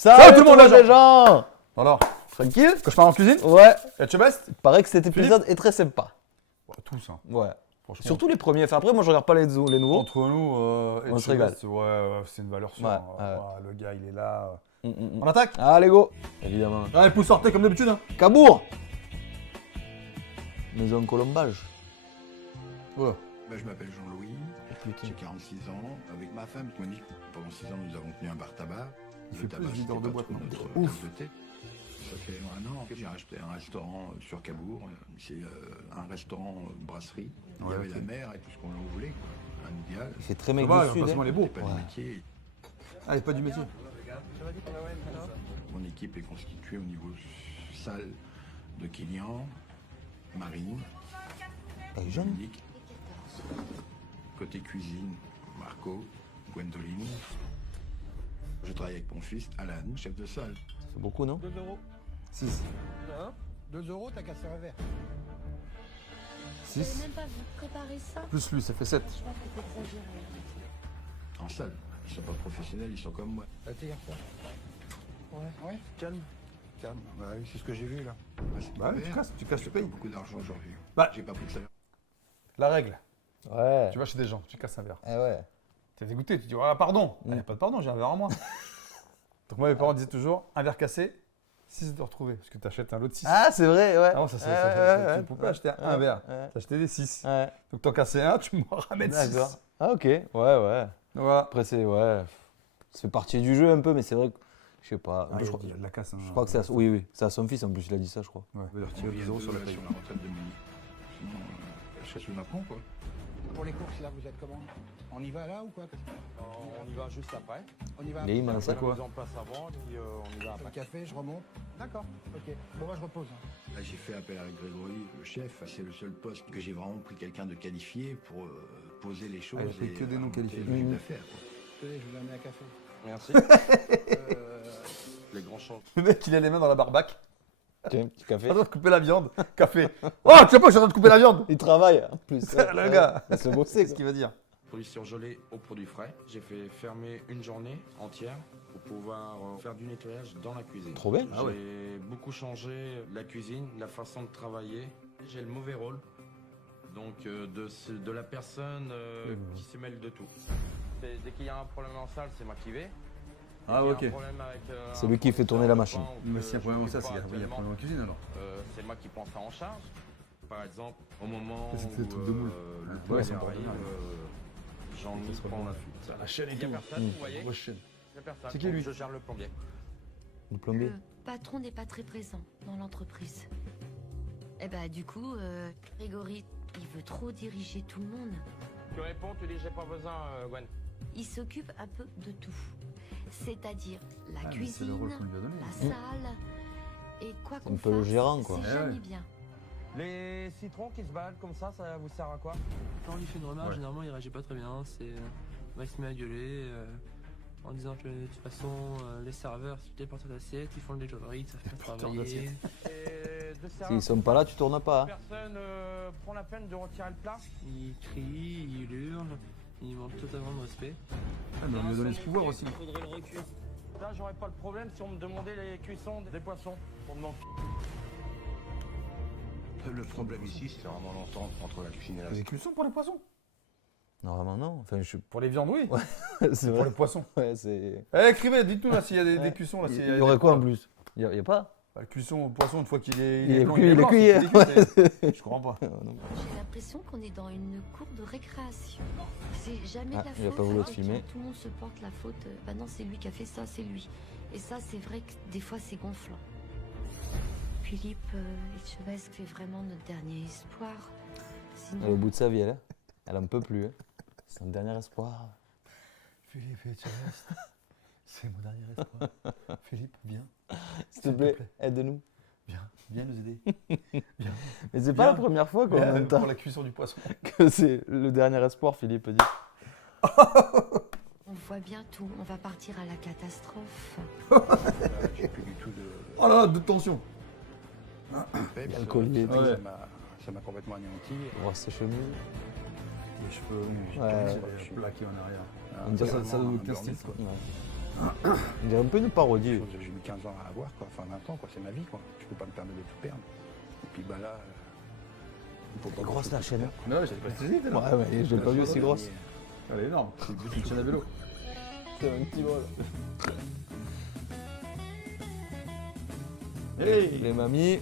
Salut tout le monde les gens. Alors, Tranquille? cauchemar en cuisine? Ouais. Et tu best? Il paraît que cet épisode est très sympa. Ouais, tous, hein. Ouais. Franchement. Surtout les premiers. Enfin, après, moi, je regarde pas les nouveaux. Entre nous, On se régale. Ouais, c'est une valeur sûre. Ouais, hein. ouais. Ouais, le gars, il est là. Mm. On attaque? Allez, go. Évidemment. Allez, pouce sortez comme d'habitude. Hein. Cabourg. Maison Colombage. Voilà. Je m'appelle Jean-Louis, j'ai 46 ans. Avec ma femme, Monique, pendant 6 ans, nous avons tenu un bar tabac. Il Le fait tabac, plus videur c'était de pas boîte, trop non. notre Ouf. tasse de thé. Ça fait un an que j'ai acheté un restaurant sur Cabourg. C'est un restaurant brasserie. Il y Ouais, avait ok. la mer et tout ce qu'on en voulait. Un idéal. Il fait très Ça mec va, du sud. l'emplacement, il est beau. Pas Ouais. de métier. Allez, pas du métier. Mon équipe est constituée au niveau salle de Kélian, Marine, Elle est jeune. Dominique. Côté cuisine, Marco, Gwendoline. Je travaille avec mon fils, Alan, chef de salle. Ça fait beaucoup, non? 2 euros. 6. 2 euros, t'as cassé un verre. J'avais 6. même pas vu préparer ça. Plus lui, ça fait 7. Je pense que t'es exagéré. En salle. Ils sont pas professionnels, ils sont comme moi. Ça t'est hier soir. Ouais. Calme. Calme. Bah oui, c'est ce que j'ai vu là. Bah oui, tu casses, tu J'ai payes. pas beaucoup d'argent aujourd'hui. Bah. J'ai pas pris de salaire. La règle. Ouais. Tu vas chez des gens, tu casses un verre. Eh ouais. T'es dégoûté, tu dis ah pardon. Il n'y a pas de pardon, j'ai un verre en moins. Donc moi mes parents disaient toujours un verre cassé, 6 de retrouver. Parce que tu achètes un lot de 6. Ah, c'est vrai, ouais. Ah non, ça, tu ne peux pas acheter un verre. Ouais. T'achetais des 6. Ouais. Donc t'en cassais un, tu m'en ramènes 6. D'accord. Ah, ok. Ouais. Voilà. Après, c'est. Ouais. Ça fait partie du jeu un peu, mais c'est vrai que. Je sais pas. Ah, je, crois, il y a de la casse. Hein. je crois que c'est à, oui, c'est à son fils en plus, il a dit ça, je crois. Ouais, il va leur On tirer vient 2 euros de sur la paye. sur la retraite de Monique. Sinon, je serais sous ma pompe, quoi. Pour les courses là, vous êtes comment? On y va là ou quoi? On y va juste après. On y va Il est après. immense, C'est quoi? On mise en place avant, puis on y va Le après. café, je remonte. D'accord, ok. Bon, moi je repose. Hein. Là, j'ai fait appel à Grégory, le chef. C'est le seul poste que j'ai vraiment pris quelqu'un de qualifié pour poser les choses. Ah, il a fait que des noms remonter qualifiés. le chiffre d'affaires, quoi. Tenez, je vous amène un café. Merci. Les grands changements. Le mec, il a les mains dans la barbaque. Tiens, petit café. En train de couper la viande. Café. Oh, tu sais pas que je suis en train de couper la viande. Il travaille en plus. Le gars. Il se bosser, C'est ce qu'il va dire. Produits surgelés aux produits frais. J'ai fait fermer une journée entière pour pouvoir faire du nettoyage dans la cuisine. Trop bien. Ah ouais. J'ai beaucoup changé la cuisine, la façon de travailler. J'ai le mauvais rôle. Donc de la personne qui se mêle de tout. Dès qu'il y a un problème en salle, c'est moi qui vais. Ah, Dès ok. qu'il y a un problème avec, C'est lui qui fait tourner la machine. Mais s'il y a un problème comme ça, c'est qu'il y a un problème en cuisine alors. c'est moi qui prends ça en charge. Par exemple, au moment Ça, c'était où des trucs de moule. le Ouais, poids c'est arrive, ordinaire. Jean-Louis Ça se prend reprend la la fuite. La chaîne et Il y a tout. personne, vous voyez. Grosse chaîne. Il y a personne. C'est qui, lui? Je gère le plombier. Le plombier. Le patron n'est pas très présent dans l'entreprise. Et bah du coup, Grégory, il veut trop diriger tout le monde. Tu réponds, tu dis j'ai pas besoin, Gwen. Il s'occupe un peu de tout. C'est-à-dire la Ah, mais c'est le rôle cuisine, qu'on lui a donné. la salle, et quoi C'est qu'on un peu le fasse, gérant, quoi. c'est Eh jamais ouais. bien. Les citrons qui se baladent comme ça vous sert à quoi? Quand on lui fait une remarque, Ouais. généralement il réagit pas très bien. Il se met à gueuler en disant que de toute façon les serveurs, si tu déportes l'assiette, ils font le delivery, ça fait pas porteurs travailler. d'assiette. Et de S'ils sont pas là, tu tournes pas. Hein. Personne prend la peine de retirer le plat. Il crie, il hurle, il manque totalement de respect. Ah, mais on lui a donné ce pouvoir aussi. Là, j'aurais pas le problème si on me demandait les cuissons des poissons. On me manque. Le problème ici, c'est vraiment l'entente entre la cuisine et la Des cuissons pour les poissons. Normalement, non. Enfin, Pour les viandes, oui. c'est Pour vrai. les poissons. Ouais, c'est. Eh, écrivez, dites-nous là s'il y a des cuissons. Là, Il s'il y aurait quoi en plus? Il y a pas? Bah, le cuisson au poisson, une fois qu'il est, Il est blanc, cuit, il est blanc, cuit, c'est ouais. cuit. Je comprends pas. J'ai l'impression qu'on est dans une cour de récréation. C'est jamais Ah, de la il a faute. pas voulu à te quelqu'un. filmer. Tout le monde se porte la faute. Bah non, c'est lui qui a fait ça, c'est lui. Et ça, c'est vrai que des fois, c'est gonflant. Philippe Etchebest est vraiment notre dernier espoir. Elle est au Sinon, bout de sa vie, elle. Elle en peut plus. Hein. C'est un dernier espoir. Philippe, tu restes. C'est mon dernier espoir. Philippe, viens. S'il te plaît, aide-nous. Viens nous aider. Mais c'est pas la Viens. première fois qu'on Viens, entend pour la cuisson du poisson. que c'est le dernier espoir, Philippe dit. on voit bien tout. On va partir à la catastrophe. J'ai plus du tout de Oh là là, de tension. peps. le collier, Ça tout. ça m'a complètement anéanti. Voir ses chemises. Les cheveux longs, j'ai Ouais. plaqué en arrière. On dirait ça Vraiment vous un testis, burn-out, quoi. Ouais. On dirait un peu une parodie. J'ai mis 15 ans à avoir, quoi. Enfin 20 ans, quoi. C'est ma vie, quoi. Je peux pas me permettre de tout perdre. Et puis bah là, il faut pas Grosse la chaîne. Non, j'ai pas saisi, t'es là. Ouais, mais je l'ai pas vu aussi grosse. Elle est énorme. C'est une chaîne à vélo. C'est un petit vol. Hey, Les mamies.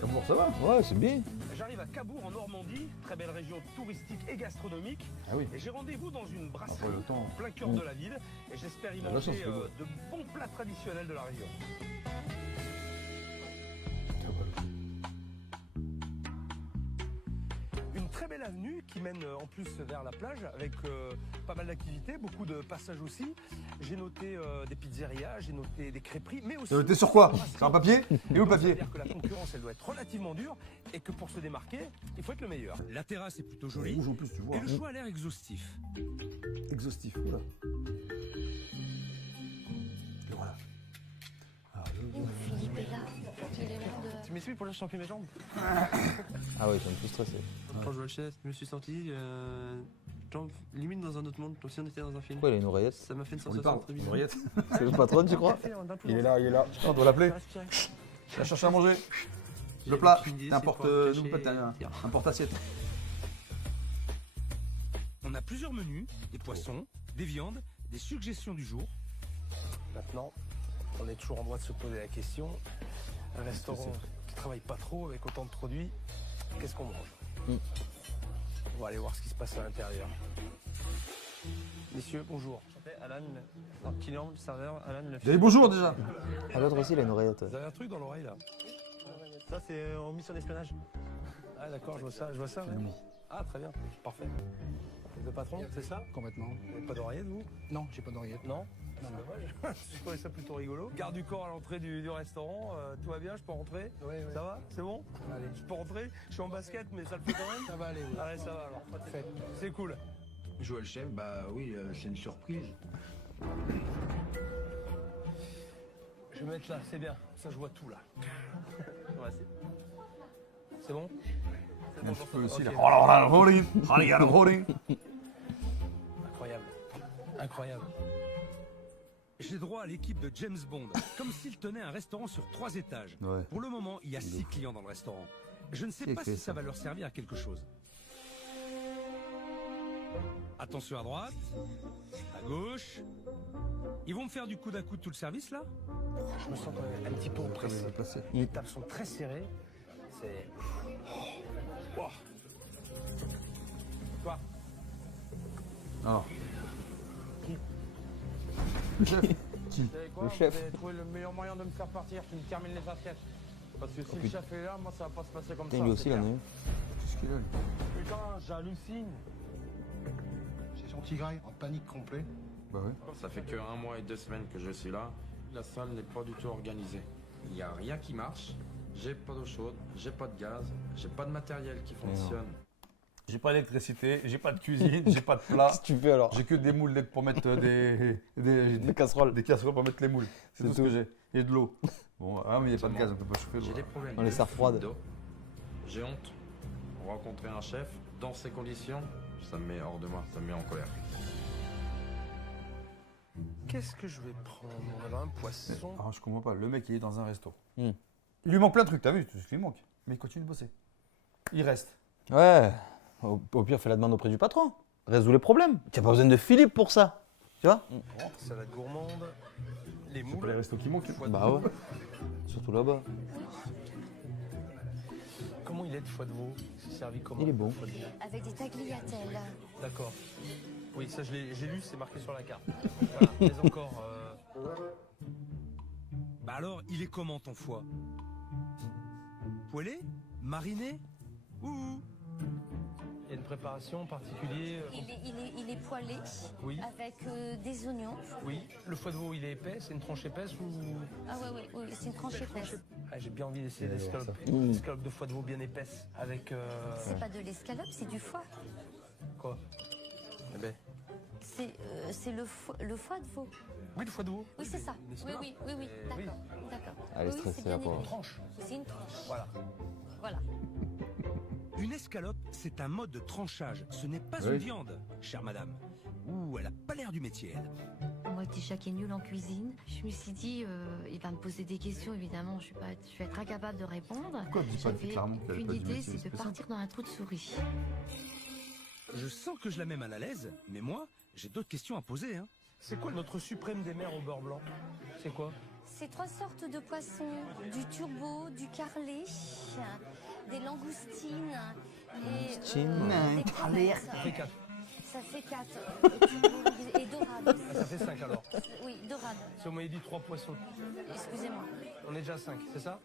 comment ça va? Ouais, c'est bien. J'arrive à Cabourg en Normandie, très belle région touristique et gastronomique. Ah oui. Et j'ai rendez-vous dans une brasserie Après le temps. en plein cœur de la ville. Et j'espère y La chance, manger c'est beau. de bons plats traditionnels de la région. Une très belle avenue qui mène en plus vers la plage avec pas mal d'activités, beaucoup de passages aussi. J'ai noté des pizzerias, j'ai noté des crêperies, mais aussi... T'es sur quoi? Sur un papier? Et où le papier? C'est-à-dire que la concurrence, elle doit être relativement dure et que pour se démarquer, il faut être le meilleur. La terrasse est plutôt jolie Rouge en plus, tu vois. et le choix a l'air exhaustif. Exhaustif, voilà. Et voilà. Ah, Philippe est là. Il est là de... Tu m'expliques pour là je sens plus mes jambes. Ah ouais, ils sont tous stressés. Quand je vois le chef, je me suis senti genre, limite dans un autre monde, comme si on était dans un film. Pourquoi il a une oreillette? Ça m'a fait une on lui sensation parle. très bizarre. Oreillette. C'est le patron, tu crois? Il est là, il est là. On doit l'appeler. Il a cherché à manger. Le plat, n'importe un porte-assiette. On a plusieurs menus, des poissons, des viandes, des suggestions du jour. Maintenant, on est toujours en droit de se poser la question. Un restaurant qui travaille pas trop avec autant de produits, qu'est-ce qu'on mange? On va aller voir ce qui se passe à l'intérieur. Messieurs, bonjour. Alan, un client, le serveur, Alan, le Allez, bonjour déjà. Ah, l'autre aussi, il a une oreillette. Vous avez un truc dans l'oreille là? Ça, c'est en mission d'espionnage. Ah d'accord, je vois ça, ouais. Ah très bien, parfait. Le patron, c'est ça? Complètement. Vous n'avez pas d'oreillette vous? Non, j'ai pas d'oreillette. Non? Je trouvais ça plutôt rigolo. Garde du corps à l'entrée du restaurant, tout va bien, je peux rentrer? Oui, oui. Ça va? C'est bon? Allez. Je peux rentrer? Je suis en basket mais ça le fait quand même? Ça va aller, oui. Allez, ça va alors. Fait. C'est cool. Joël Chef, bah oui, c'est une surprise. Je vais mettre là, c'est bien. Ça, je vois tout là. Ouais, c'est bon? Il y a un petit peu aussi là. Ok. Oh là là, rolling. Rolling. Incroyable. Incroyable. J'ai droit à l'équipe de James Bond, comme s'il tenait un restaurant sur 3 étages. Ouais. Pour le moment, il y a 6 clients dans le restaurant. Je ne sais Qui a pas créé si ça ça va leur servir à quelque chose. Attention à droite, à gauche. Ils vont me faire du coude à coude tout le service là? Je me sens quand même un petit peu oppressé. Placé. Les tables sont très serrées. C'est... Oh. Toi, Alors. Qui Le chef. Qui? vous savez quoi? Le chef. Vous avez trouvé le meilleur moyen de me faire partir, qui me termine les assiettes. Parce que si le chef est là, moi ça va pas se passer comme Putain, ça. lui aussi, c'est il en a clair. une. Qu'est-ce qu'il a lui? Putain, j'hallucine. C'est son tigre en panique complet. Bah ouais. Ça fait que 1 mois et 2 semaines que je suis là. La salle n'est pas du tout organisée. Il n'y a rien qui marche. J'ai pas d'eau chaude, j'ai pas de gaz, j'ai pas de matériel qui fonctionne. J'ai pas d'électricité, j'ai pas de cuisine, j'ai pas de plat. Qu'est-ce que tu fais alors? J'ai que des moules pour mettre Des casseroles. des casseroles pour mettre les moules. C'est tout ce que j'ai. Et de l'eau. Bon, ah mais il n'y a pas de Seulement, gaz, on peut pas chauffer J'ai l'eau. des problèmes. On les de sert fuite froides. d'eau. J'ai honte. Rencontrer un chef dans ces conditions, ça me met hors de moi, ça me met en colère. Qu'est-ce que je vais prendre? On a un poisson. Ah, je comprends pas. Le mec, il est dans un resto. Hmm. Il lui manque plein de trucs, t'as vu? Tout ce qui lui manque. Mais il continue de bosser. Il reste. Ouais. Au pire, fais la demande auprès du patron. Résous les problèmes. Tu n'as pas besoin de Philippe pour ça. Tu vois? Salade gourmande. Les C'est pas les moules. restos qui manquent. Foie de Bah veau. ouais. Surtout là-bas. Comment il est le foie de veau? C'est servi comment? Il est bon. le foie de veau Avec des tagliatelles. D'accord. Oui, ça j'ai lu, c'est marqué sur la carte. Voilà, mais encore. Bah alors, il est comment ton foie? Poêlé? Mariné? Ouh. Il y a une préparation particulière? Il est poêlé Oui. avec des oignons. Oui. Le foie de veau, il est épais? C'est une tranche épaisse ou? Ah oui, c'est une tranche épaisse. Ah, j'ai bien envie d'essayer l'escalope. Mmh. L'escalope de foie de veau bien épaisse. Avec. C'est pas de l'escalope, c'est du foie. Quoi? Eh ben. C'est le foie de veau. Oui, le foie de veau. Oui, c'est ça. N'est-ce Oui, pas? oui. Oui. D'accord. Elle est Oui, stressée, c'est la bien pauvre. aimé. Tranche. C'est une tranche. Voilà. Voilà. Une escalope, c'est un mode de tranchage. Ce n'est pas Oui. une viande, chère madame. Ouh, elle a pas l'air du métier, elle. voit que Tisha qui est nul en cuisine. Je me suis dit, il va me poser des questions, évidemment, je vais être incapable de répondre. Pourquoi tu dis pas J'avais clairement qu'elle a une pas du idée, métier, c'est c'est de ça partir dans un trou de souris. Je sens que je la mets mal à l'aise, mais moi, j'ai d'autres questions à poser. Hein. C'est quoi notre suprême des mers au beurre blanc? C'est quoi? C'est 3 sortes de poissons, du turbo, du carlet, des langoustines et des crevettes. Ça fait 4. Ça fait 4. Et dorade. Ah, ça fait 5 alors. Oui, dorade. Si on m'avait dit 3 poissons, Excusez-moi. on est déjà à 5, c'est ça?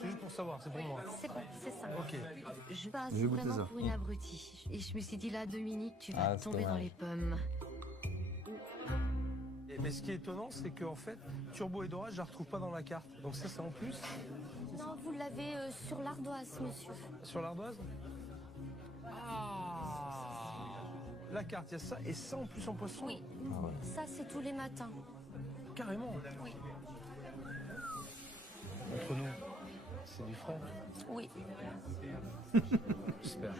C'est juste pour savoir, c'est pour moi. C'est bon, c'est ça. Ok. Je passe Je vais goûter vraiment ça. pour une abrutie. Et je me suis dit, là, Dominique, tu vas Ah, c'est tomber dans dommage. les pommes. Mais ce qui est étonnant, c'est qu'en fait, turbo et dorade, je la retrouve pas dans la carte. Donc ça, c'est en plus. Non, vous l'avez sur l'ardoise, monsieur. Sur l'ardoise? Ah! La carte, il y a ça, et ça en plus en poisson? Oui. Ça, c'est tous les matins. Carrément. Oui. Entre nous, c'est du franc. Oui. J'espère.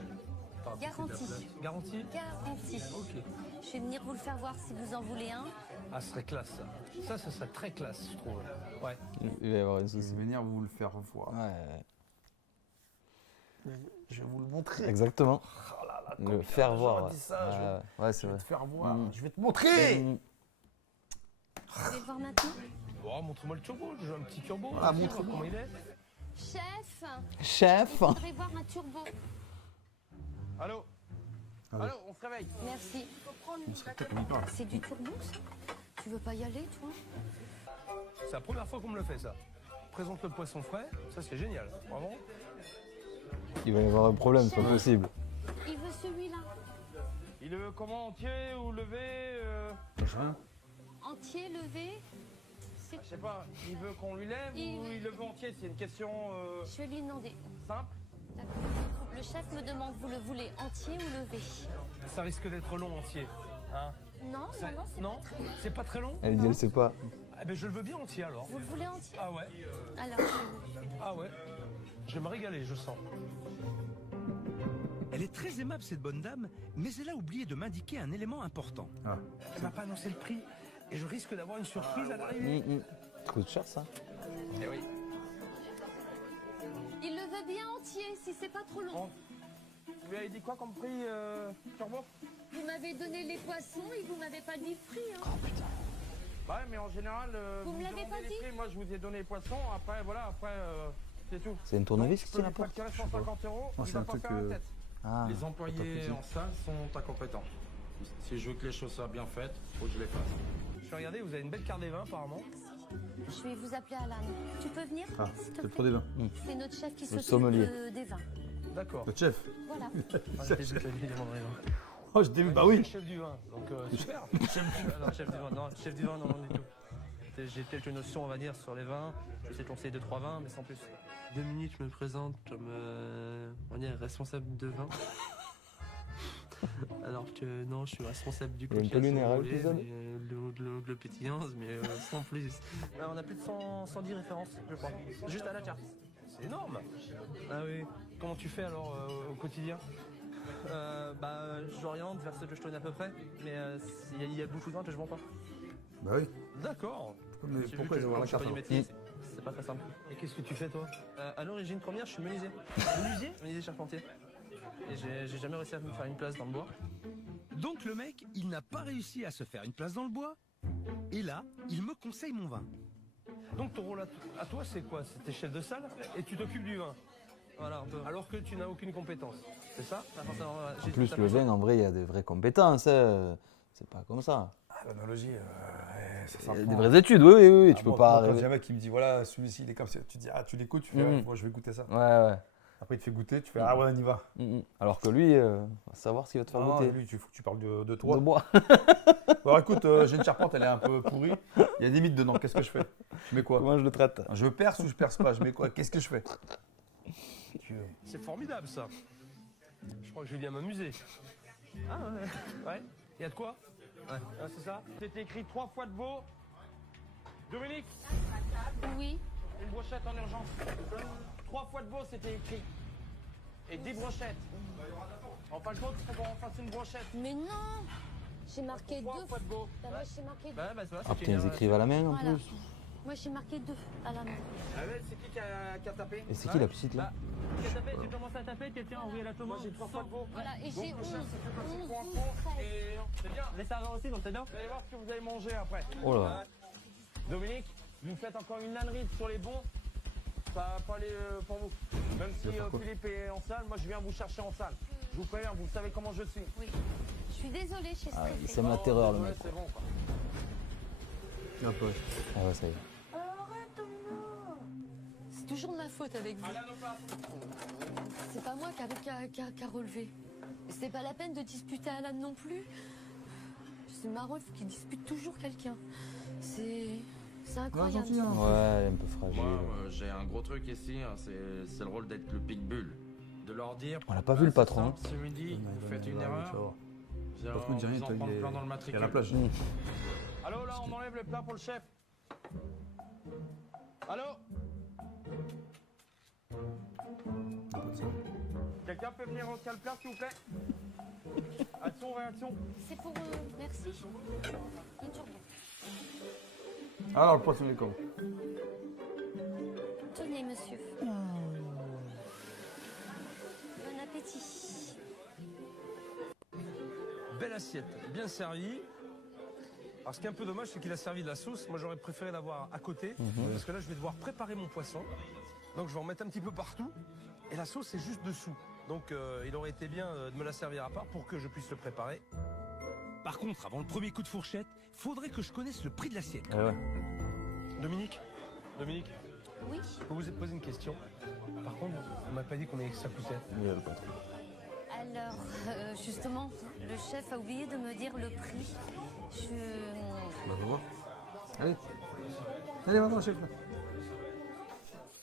Pas Garantie. Garantie? Garantie. Ok. Je vais venir vous le faire voir si vous en voulez un. Ah, ce serait classe, ça. Ça serait très classe, je trouve. Ouais. Il va y avoir une Je souci. vais venir vous le faire voir. Ouais, Je vais vous le montrer. exactement. Le faire j'aurais voir. dit ça, je vais- Ouais, c'est Je vais vrai. te faire voir. Mm. Je vais te montrer. Mm. Vous voulez le voir maintenant? Bon, montre-moi le turbo, je veux un petit turbo. Ah, aussi, montre-moi. voir comment il est. Chef, Chef. je voudrais voir un turbo. Allô? Allô Allô, on se réveille. Merci. Comme il parle. C'est du turbo, ça? Tu veux pas y aller, toi? C'est la première fois qu'on me le fait, ça. Présente le poisson frais, ça c'est génial. Vraiment. Il va y avoir un problème, c'est pas possible. Il veut celui-là. Il le veut comment, entier ou levé Entier, levé. C'est- Je sais pas, il veut qu'on lui lève Il- ou il le veut entier? C'est une question Je vais lui demander. simple. D'accord. Le chef me demande, vous le voulez entier ou levé? Ça risque d'être long entier. Hein. Non, non, non, c'est Non, pas très long. c'est pas très long. Elle dit, elle sait pas. Ah ben je le veux bien entier alors. Vous le voulez entier? Ah ouais, Alors, je- ah ouais. Je vais me régaler, je sens. Elle est très aimable cette bonne dame, mais elle a oublié de m'indiquer un élément important. Ah. Elle m'a pas annoncé le prix et je risque d'avoir une surprise à l'arrivée. Ça coûte cher, ça. Eh oui. il le veut bien entier, si c'est pas trop long. Vous lui avez dit quoi comme prix, turbo? Vous m'avez donné les poissons et vous m'avez pas dit le prix. Hein. Ouais, mais en général, Vous me l'avez demandez pas les dit? prix. Moi, je vous ai donné les poissons. Après, voilà, c'est tout. C'est une Donc, tournevis je qui peux lui rapporte. facturer 150 €. Non, Il c'est va un pas truc, faire la tête. Ah. Les employés en salle sont incompétents. Si je veux que les choses soient bien faites, faut que je les fasse. Je vais regarder, vous avez une belle carte des vins apparemment. Je vais vous appeler Alan. Tu peux venir, Ah, s'il te c'est plaît? trop des vins. C'est notre chef qui Le s'occupe sommelier. des vins. D'accord. Le chef. Voilà. Ah, j'ai vu que la demanderait. Oh, je t'ai vu. Bah Je suis oui. le chef du vin, donc super. Non, chef du vin, non, chef du vin, non, non, du tout. J'ai quelques notions, on va dire, sur les vins. Je sais conseiller 2-3 vins, mais sans plus. Dominique, je me présente comme, on va dire, responsable de vin. Alors que non, je suis responsable du Il y a une cocktail, si culinaire vous à voulez, l'épisode. mais, le pétillant, mais sans plus. On a plus de 110 références, je crois. Juste à la carte. C'est énorme. Ah oui. Comment tu fais alors au quotidien? J'oriente vers ce que je connais à peu près, mais il y a beaucoup de vins que je vends pas. Bah oui. D'accord. Mais J'ai vu pourquoi que ils ont la je suis pas carte du alors métier, c'est pas très simple. Et qu'est-ce que tu fais toi? À l'origine première, je suis menuisier. Menuisier? Menuisier charpentier. Et j'ai jamais réussi à me faire une place dans le bois. Donc le mec, il n'a pas réussi à se faire une place dans le bois. Et là, il me conseille mon vin. Donc ton rôle à toi, c'est quoi? C'était chef de salle et tu t'occupes du vin. Voilà, un peu. Alors que tu n'as aucune compétence. C'est ça? Pas forcément, voilà. En plus, le vin, en vrai, il y a des vraies compétences. Hein. C'est pas comme ça. Ah, l'analogie, ça Il y a s'apprend. des vraies études, oui, oui, oui. Tu peux Moi, pas quand arriver. j'ai un mec qui me dit, voilà, celui-ci, il est comme ça. Tu dis, ah, tu l'écoutes, tu fais, Mhm. ouais, moi, je vais goûter ça. Ouais, ouais. Après, il te fait goûter, tu fais, ah ouais, on y va. Alors que lui, va savoir ce qu'il va te faire Non, goûter. lui, tu parles de toi. De bois. Alors écoute, j'ai une charpente, elle est un peu pourrie. Il y a des mythes dedans, qu'est-ce que je fais? Je mets quoi? Comment je le traite? Je perce ou je perce pas? Je mets quoi? Qu'est-ce que je fais? C'est formidable ça. Je crois que je vais bien m'amuser. Ah ouais. Ouais. Il y a de quoi? Ouais. Ah, c'est ça? C'était écrit 3 fois de veau. Dominique, Oui. une brochette en urgence. 3 fois de veau, c'était écrit. Et 10 brochettes. En fin de compte, il faut qu'on fasse une brochette. Mais non. J'ai marqué 2. Trois fois de beau. Bah, moi, j'ai marqué 2. Bah, bah, ça va, Ah c'est putain, ils écrivent à la main en Voilà. plus. Moi, j'ai marqué 2 à la main. Ah ouais, c'est qui a tapé? Et c'est qui la petite là? Tu as tapé, tu commences à taper, quelqu'un a envoyé la commande. Moi j'ai 3 fois de beau. Voilà, et j'ai 11, 11, 12, 13. Et c'est bien, les serveurs aussi, donc c'est bien. Vous allez voir ce que vous allez manger après. Oh là. Dominique, vous faites encore une ânerie sur les bons. Ça va pas aller pour vous. Même si Philippe est en salle, moi je viens vous chercher en salle. Je vous préviens, vous savez comment je suis. Oui. Je suis désolée, je suis Ah, il stressée. sème la terreur le Ouais, mec. c'est bon quoi. Un peu. Ah ouais, ça y est. C'est toujours de ma faute avec vous. Alan ou pas? C'est pas moi qui a relevé. C'est pas la peine de disputer Alan non plus. C'est ma ref qui dispute toujours quelqu'un. C'est incroyable. gentil, hein. Ouais, elle est un peu fragile. Moi, j'ai un gros truc ici, hein, c'est le rôle d'être le pitbull. De leur dire. On l'a pas vu, le c'est patron. simple, Ce midi, vous faites une erreur. Vous allez Patron, il dit rien, vous en toi, prendre il est plein dans le à matricule. la plage. Allô, là, on enlève les plats pour le chef. Allô? Quelqu'un peut venir au le plat, s'il vous plaît? Action, réaction. C'est pour merci. Une turbo. Alors, le poisson, il est comment? Tenez, monsieur. Bon appétit. Belle assiette, bien servie. Alors ce qui est un peu dommage, c'est qu'il a servi de la sauce. Moi j'aurais préféré l'avoir à côté, parce que là je vais devoir préparer mon poisson. Donc je vais en mettre un petit peu partout. Et la sauce est juste dessous. Donc il aurait été bien de me la servir à part pour que je puisse le préparer. Par contre, avant le premier coup de fourchette, faudrait que je connaisse le prix de l'assiette. Ah ouais. Dominique, Oui. je peux vous poser une question. Par contre, on m'a pas dit combien ça coûtait. Il y a le patron. Alors, justement, le chef a oublié de me dire le prix. On va voir. Allez. Allez, va voir, chef. Là.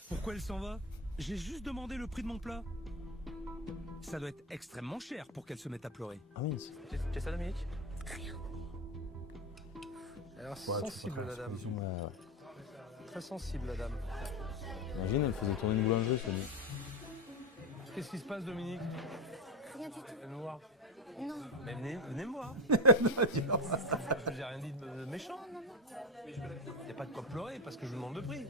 Pourquoi elle s'en va? J'ai juste demandé le prix de mon plat. Ça doit être extrêmement cher pour qu'elle se mette à pleurer. Ah mince. Tu ça, Dominique? Rien. Alors, Ouais, sensible, la dame. Ouais, ouais. Très sensible, la dame. Imagine, elle faisait tourner une boulangerie, ce nuit. Qu'est-ce qui se passe, Dominique? Rien du tout. Venez me voir. Non. Mais venez me voir. J'ai rien dit de méchant. Non, non. Il n'y a pas de quoi pleurer parce que je vous demande le prix.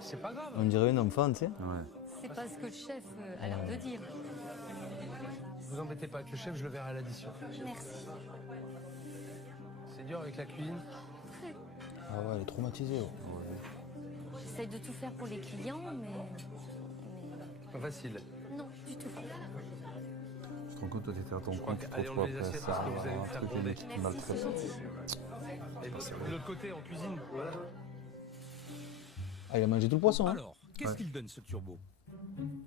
C'est pas grave. On dirait une enfant, tu sais. Ouais. C'est pas ce que le chef a l'air de dire. Vous embêtez pas avec le chef, je le verrai à l'addition. Merci. C'est dur avec la cuisine. Ah ouais, elle est traumatisée. Ouais. J'essaye de tout faire pour les clients, mais Pas facile. non, du tout. Tu te rends compte, toi, t'étais à ton crois compte. que- Trop allez, de on fois les après, assiette ça, parce que vous allez me un faire truc, gronder. les mecs qui Merci, maltraitent. c'est gentil. Et de l'autre côté, en cuisine. Ah, il a mangé tout le poisson. Hein. Alors, qu'est-ce qu'il donne ce turbo?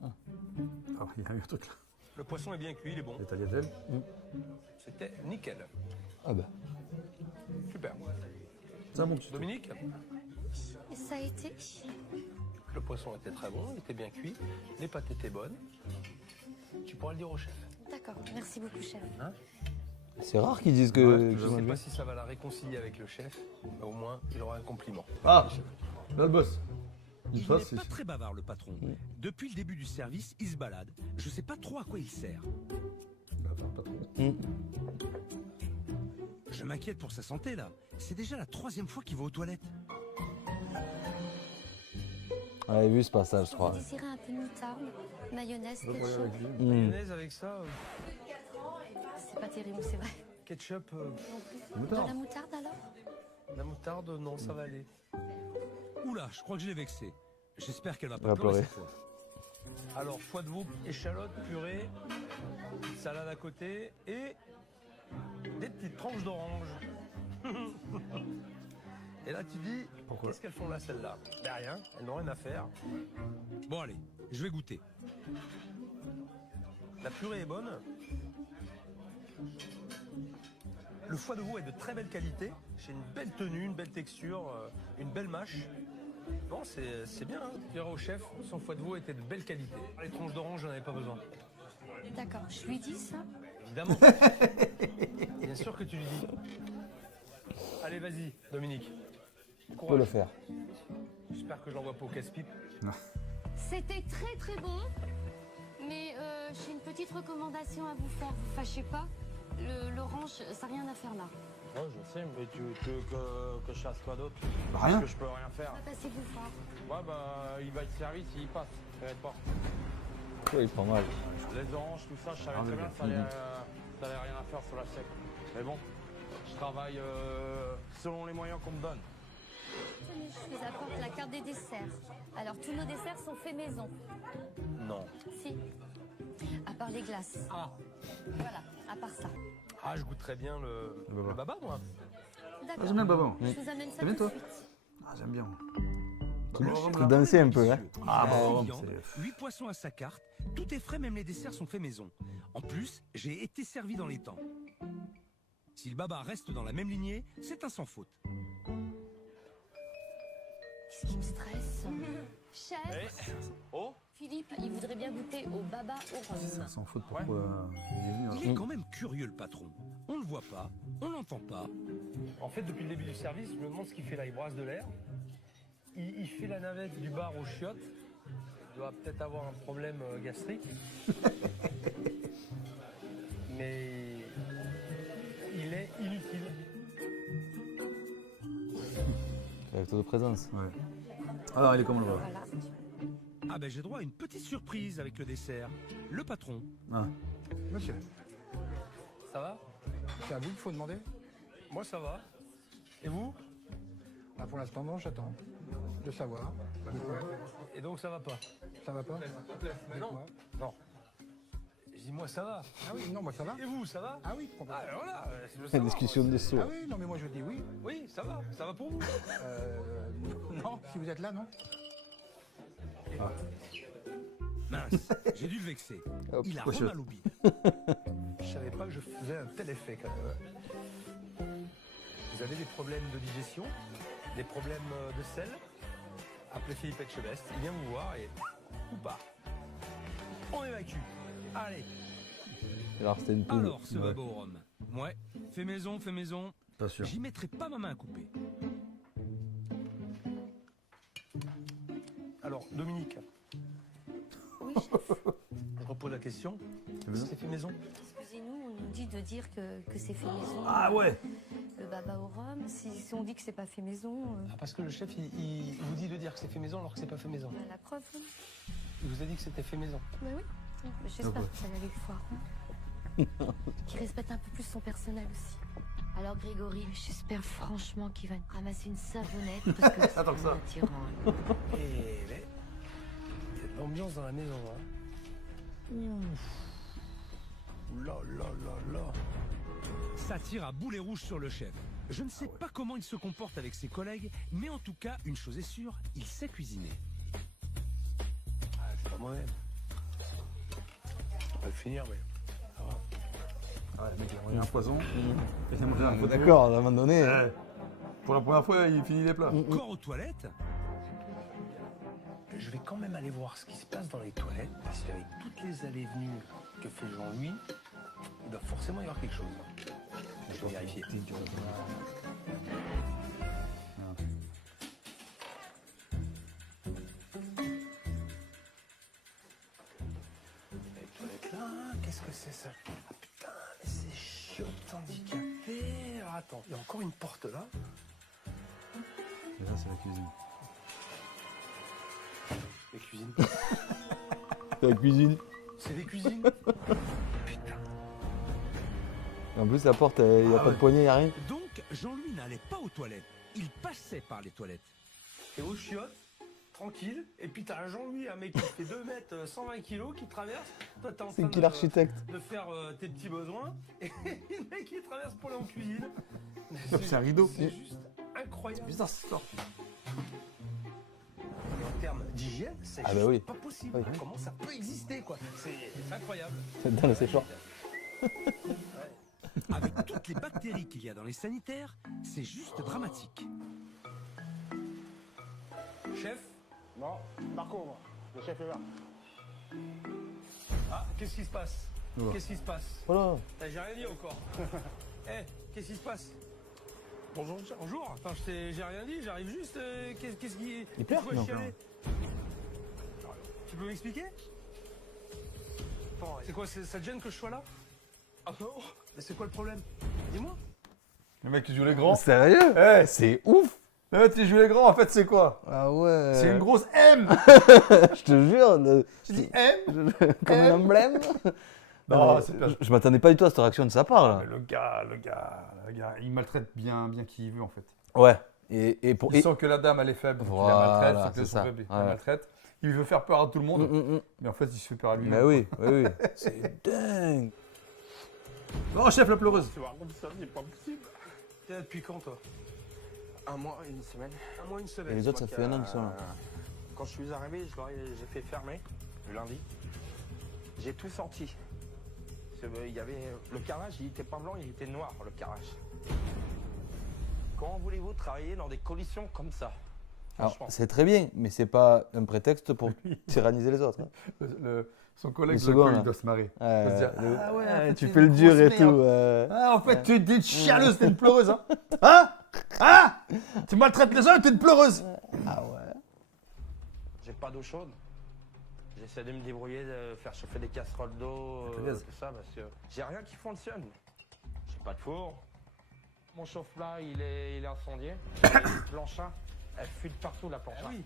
Ah, il y a eu un truc là. Le poisson est bien cuit, il est bon. Les tagliatelles. C'était nickel. Ah bah. Super. C'est un bon petit. Dominique, Et ça a été? le poisson était très bon, il était bien cuit. Les pâtes étaient bonnes. Tu pourras le dire au chef. D'accord, merci beaucoup, chef. C'est rare qu'ils disent que. Ouais, qu'ils Je ne mangent sais bien. pas si ça va la réconcilier avec le chef, mais au moins il aura un compliment. Ah, là le boss. Il Ça, n'est c'est. pas très bavard, le patron. Depuis le début du service, il se balade. Je sais pas trop à quoi il sert. Bah, enfin, pas trop. Je m'inquiète pour sa santé, là. C'est déjà la 3e fois qu'il va aux toilettes. On avait vu ce passage, je crois. Vous désirez un peu de moutarde, mayonnaise, On va parler ketchup? avec lui. Mayonnaise avec ça, C'est pas terrible, c'est vrai. ketchup, Non plus. De Moutarde. la moutarde alors? la moutarde, non, ça va aller. Oula, je crois que je l'ai vexé. J'espère qu'elle va Elle pas va pleurer pleurer. cette fois. Alors, foie de veau, échalote, purée, salade à côté et des petites tranches d'orange. Et là, tu dis, Pourquoi? qu'est-ce qu'elles font là, celles-là? Ben rien, elles n'ont rien à faire. Bon, allez, je vais goûter. La purée est bonne. Le foie de veau est de très belle qualité. J'ai une belle tenue, une belle texture, une belle mâche. Bon, c'est bien. Hein. Je dirais au chef, son foie de veau était de belle qualité. Les tranches d'orange, j'en avais pas besoin. D'accord, je lui dis ça? Évidemment. Bien sûr que tu lui dis. Allez, vas-y, Dominique. On peut Courage. le faire. J'espère que je l'envoie pas au casse-pipe. C'était très très bon, mais j'ai une petite recommandation à vous faire, vous fâchez pas. l'orange, ça n'a rien à faire là. Ouais, je sais, mais tu veux que je fasse quoi d'autre? Bah, rien. Parce que je peux rien faire. Passez-vous fort. Ouais, bah, il va être servi s'il passe. T'inquiète pas. Ouais, il prend mal. Les oranges, tout ça, je savais très bien que ça allait rien à faire sur la sec. Mais bon, je travaille selon les moyens qu'on me donne. Tenez, je vous apporte la carte des desserts. Alors, tous nos desserts sont faits maison. Non. Si. À part les glaces. Ah. Voilà, à part ça. Ah, je goûterais bien le baba, moi. D'accord. J'aime bien le baba. Je vous amène ça T'aimes bien, tout de toi suite. Ah, j'aime bien. Truc d'ancien un peu, hein. Ah, Il a bon, la viande, c'est- 8 poissons à sa carte, tout est frais, même les desserts sont faits maison. En plus, j'ai été servi dans les temps. Si le baba reste dans la même lignée, c'est un sans faute. Qu'est-ce qui me stresse? Chef, Oh, Philippe, il voudrait bien goûter au baba au rhum. Ça s'en fout pourquoi il est venu. Il est quand même curieux, le patron. On le voit pas, on l'entend pas. En fait, depuis le début du service, je me demande ce qu'il fait là. Il brasse de l'air. Il fait la navette du bar aux chiottes. Il doit peut-être avoir un problème gastrique. Mais il est inutile. Avec taux de présence. Ouais. Alors, il est comment le baba? Voilà. Ah ben j'ai droit à une petite surprise avec le dessert. Le patron. Ah. Monsieur, Ça va? c'est à vous qu'il faut demander? Moi, ça va. Et vous? Bah, pour l'instant, non, j'attends de savoir. De quoi? Et donc, ça va pas? Ça va pas? Non. Non. Je dis, moi, ça va. Ah oui, non, moi ça va. Et vous, ça va? Ah oui, complètement. Ah, ben voilà. je veux La savoir. discussion de saut. Ah oui, non, mais moi je dis oui. Oui, ça va. Ça va pour vous? Non, si vous êtes là, non? Mince, j'ai dû le vexer. Il a Pochette. mal au bide. Je savais pas que je faisais un tel effet quand même. Vous avez des problèmes de digestion, des problèmes de sel? Appelez Philippe Etchebest, il vient vous voir et ou pas. On évacue. Allez. Alors, c'était une poule. Alors, ce Ouais. baba au rhum. Ouais, fait maison. Pas sûr. J'y mettrai pas ma main à couper. Alors, Dominique, Oui, chef. je repose la question. maison C'est fait maison? Excusez-nous, on nous dit de dire que c'est fait maison. Ah ouais. Le baba au rhum, si on dit que c'est pas fait maison, Ah, parce que le chef, il vous dit de dire que c'est fait maison alors que c'est pas fait maison. on a la preuve. Hein. Il vous a dit que c'était fait maison. Mais oui. Mais j'espère Donc, ouais. que ça va lui foire. Qu'il respecte un peu plus son personnel aussi. Alors Grégory, j'espère franchement qu'il va ramasser une savonnette parce que c'est Attends que ça. un tyran. Et il y a de l'ambiance dans la maison. Hein. Ouh là là là là. Ça tire à boulet rouge sur le chef. Je ne sais pas comment il se comporte avec ses collègues, mais en tout cas, une chose est sûre, il sait cuisiner. Ah, c'est pas moi-même. On va le finir, mais. Ah, le mec, il a mangé un poison. Il a mangé un poison. D'accord, à un moment donné. Ouais. Pour la première fois, il finit les plats. Corps aux toilettes, Je vais quand même aller voir ce qui se passe dans les toilettes, parce qu'avec toutes les allées-venues que fait Jean-Louis, il doit forcément y avoir quelque chose. Je vais vérifier. Les toilettes là, qu'est-ce que c'est ça? Ah putain, mais c'est chiotte handicapé. Alors attends, il y a encore une porte là. Et là, c'est la cuisine. Les cuisines. La cuisine. C'est des cuisines. En plus, la porte, il n'y a pas de poignée, il n'y a rien. donc Jean-Louis n'allait pas aux toilettes. Il passait par les toilettes. T'es au chiottes, tranquille, et puis t'as un Jean-Louis, un mec qui fait 2 mètres, 120 kilos, qui traverse. Toi, t'es en C'est train qui l'architecte? de faire tes petits besoins, et le mec qui traverse pour aller en cuisine. C'est un rideau. C'est juste incroyable. Bizarre cette histoire. En termes d'hygiène, c'est Ah juste bah oui. pas possible. Oui. Comment ça peut exister, quoi? C'est incroyable. Dans le séchoir. Avec toutes les bactéries qu'il y a dans les sanitaires, c'est juste dramatique. Chef? Non, Marco, le chef est là. Ah, qu'est-ce qui se passe? Ouais. Qu'est-ce qui se passe? Voilà. J'ai rien dit encore. Eh, qu'est-ce qui se passe? Bonjour. Bonjour. Attends, j'ai rien dit, j'arrive juste. Qu'est-ce qui. Il pleure? Pourquoi Non. chialer? Tu peux m'expliquer? Attends, c'est quoi, ça te gêne que je sois là? Ah non, Mais c'est quoi le problème? Dis-moi. Le mec qui joue les grands. Sérieux? Eh, C'est ouf! le mec qui joue les grands, en fait, c'est quoi? Ah ouais! C'est une grosse M. Je te jure! Tu dis M? Comme un emblème? Non, mais c'est pas... je m'attendais pas du tout à cette réaction de sa part là. Mais le gars, il maltraite bien qui il veut, en fait. Ouais. Et pour. Il sent que la dame, elle est faible, donc il Voilà, la maltraite, il sent que c'est son ça. faible, il Ouais. la maltraite. Il veut faire peur à tout le monde, mais en fait, il se fait peur à lui. Mais oui, oui, oui. C'est dingue! Oh, chef, la pleureuse. Tu vois, comme ça, c'est pas possible. T'es là depuis quand, toi? Un mois, une semaine. Un mois, une semaine. Et les autres, ça fait un an qu'ils sont là. Quand je suis arrivé, j'ai fait fermer le lundi. J'ai tout sorti. Il y avait le carrelage, il était pas blanc, il était noir, le carrelage. Comment voulez-vous travailler dans des conditions comme ça? Alors, Franchement. c'est très bien, mais c'est pas un prétexte pour tyranniser les autres. Hein. Son collègue, Le second, là. il doit se marrer. Il doit se dire, ah ouais, en fait, tu t'es fais une le dur grosse et tout. merde. Ah, en fait, tu es une chialeuse, t'es une pleureuse. Hein? Hein? Tu maltraites les gens, t'es une pleureuse. Ah ouais. J'ai pas d'eau chaude. J'essaie de me débrouiller, de faire chauffer des casseroles d'eau, gaz. tout ça, parce que j'ai rien qui fonctionne. J'ai pas de four. Mon chauffe-plat, il est incendié. Plancha, elle fuit de partout, la plancha. Ah oui.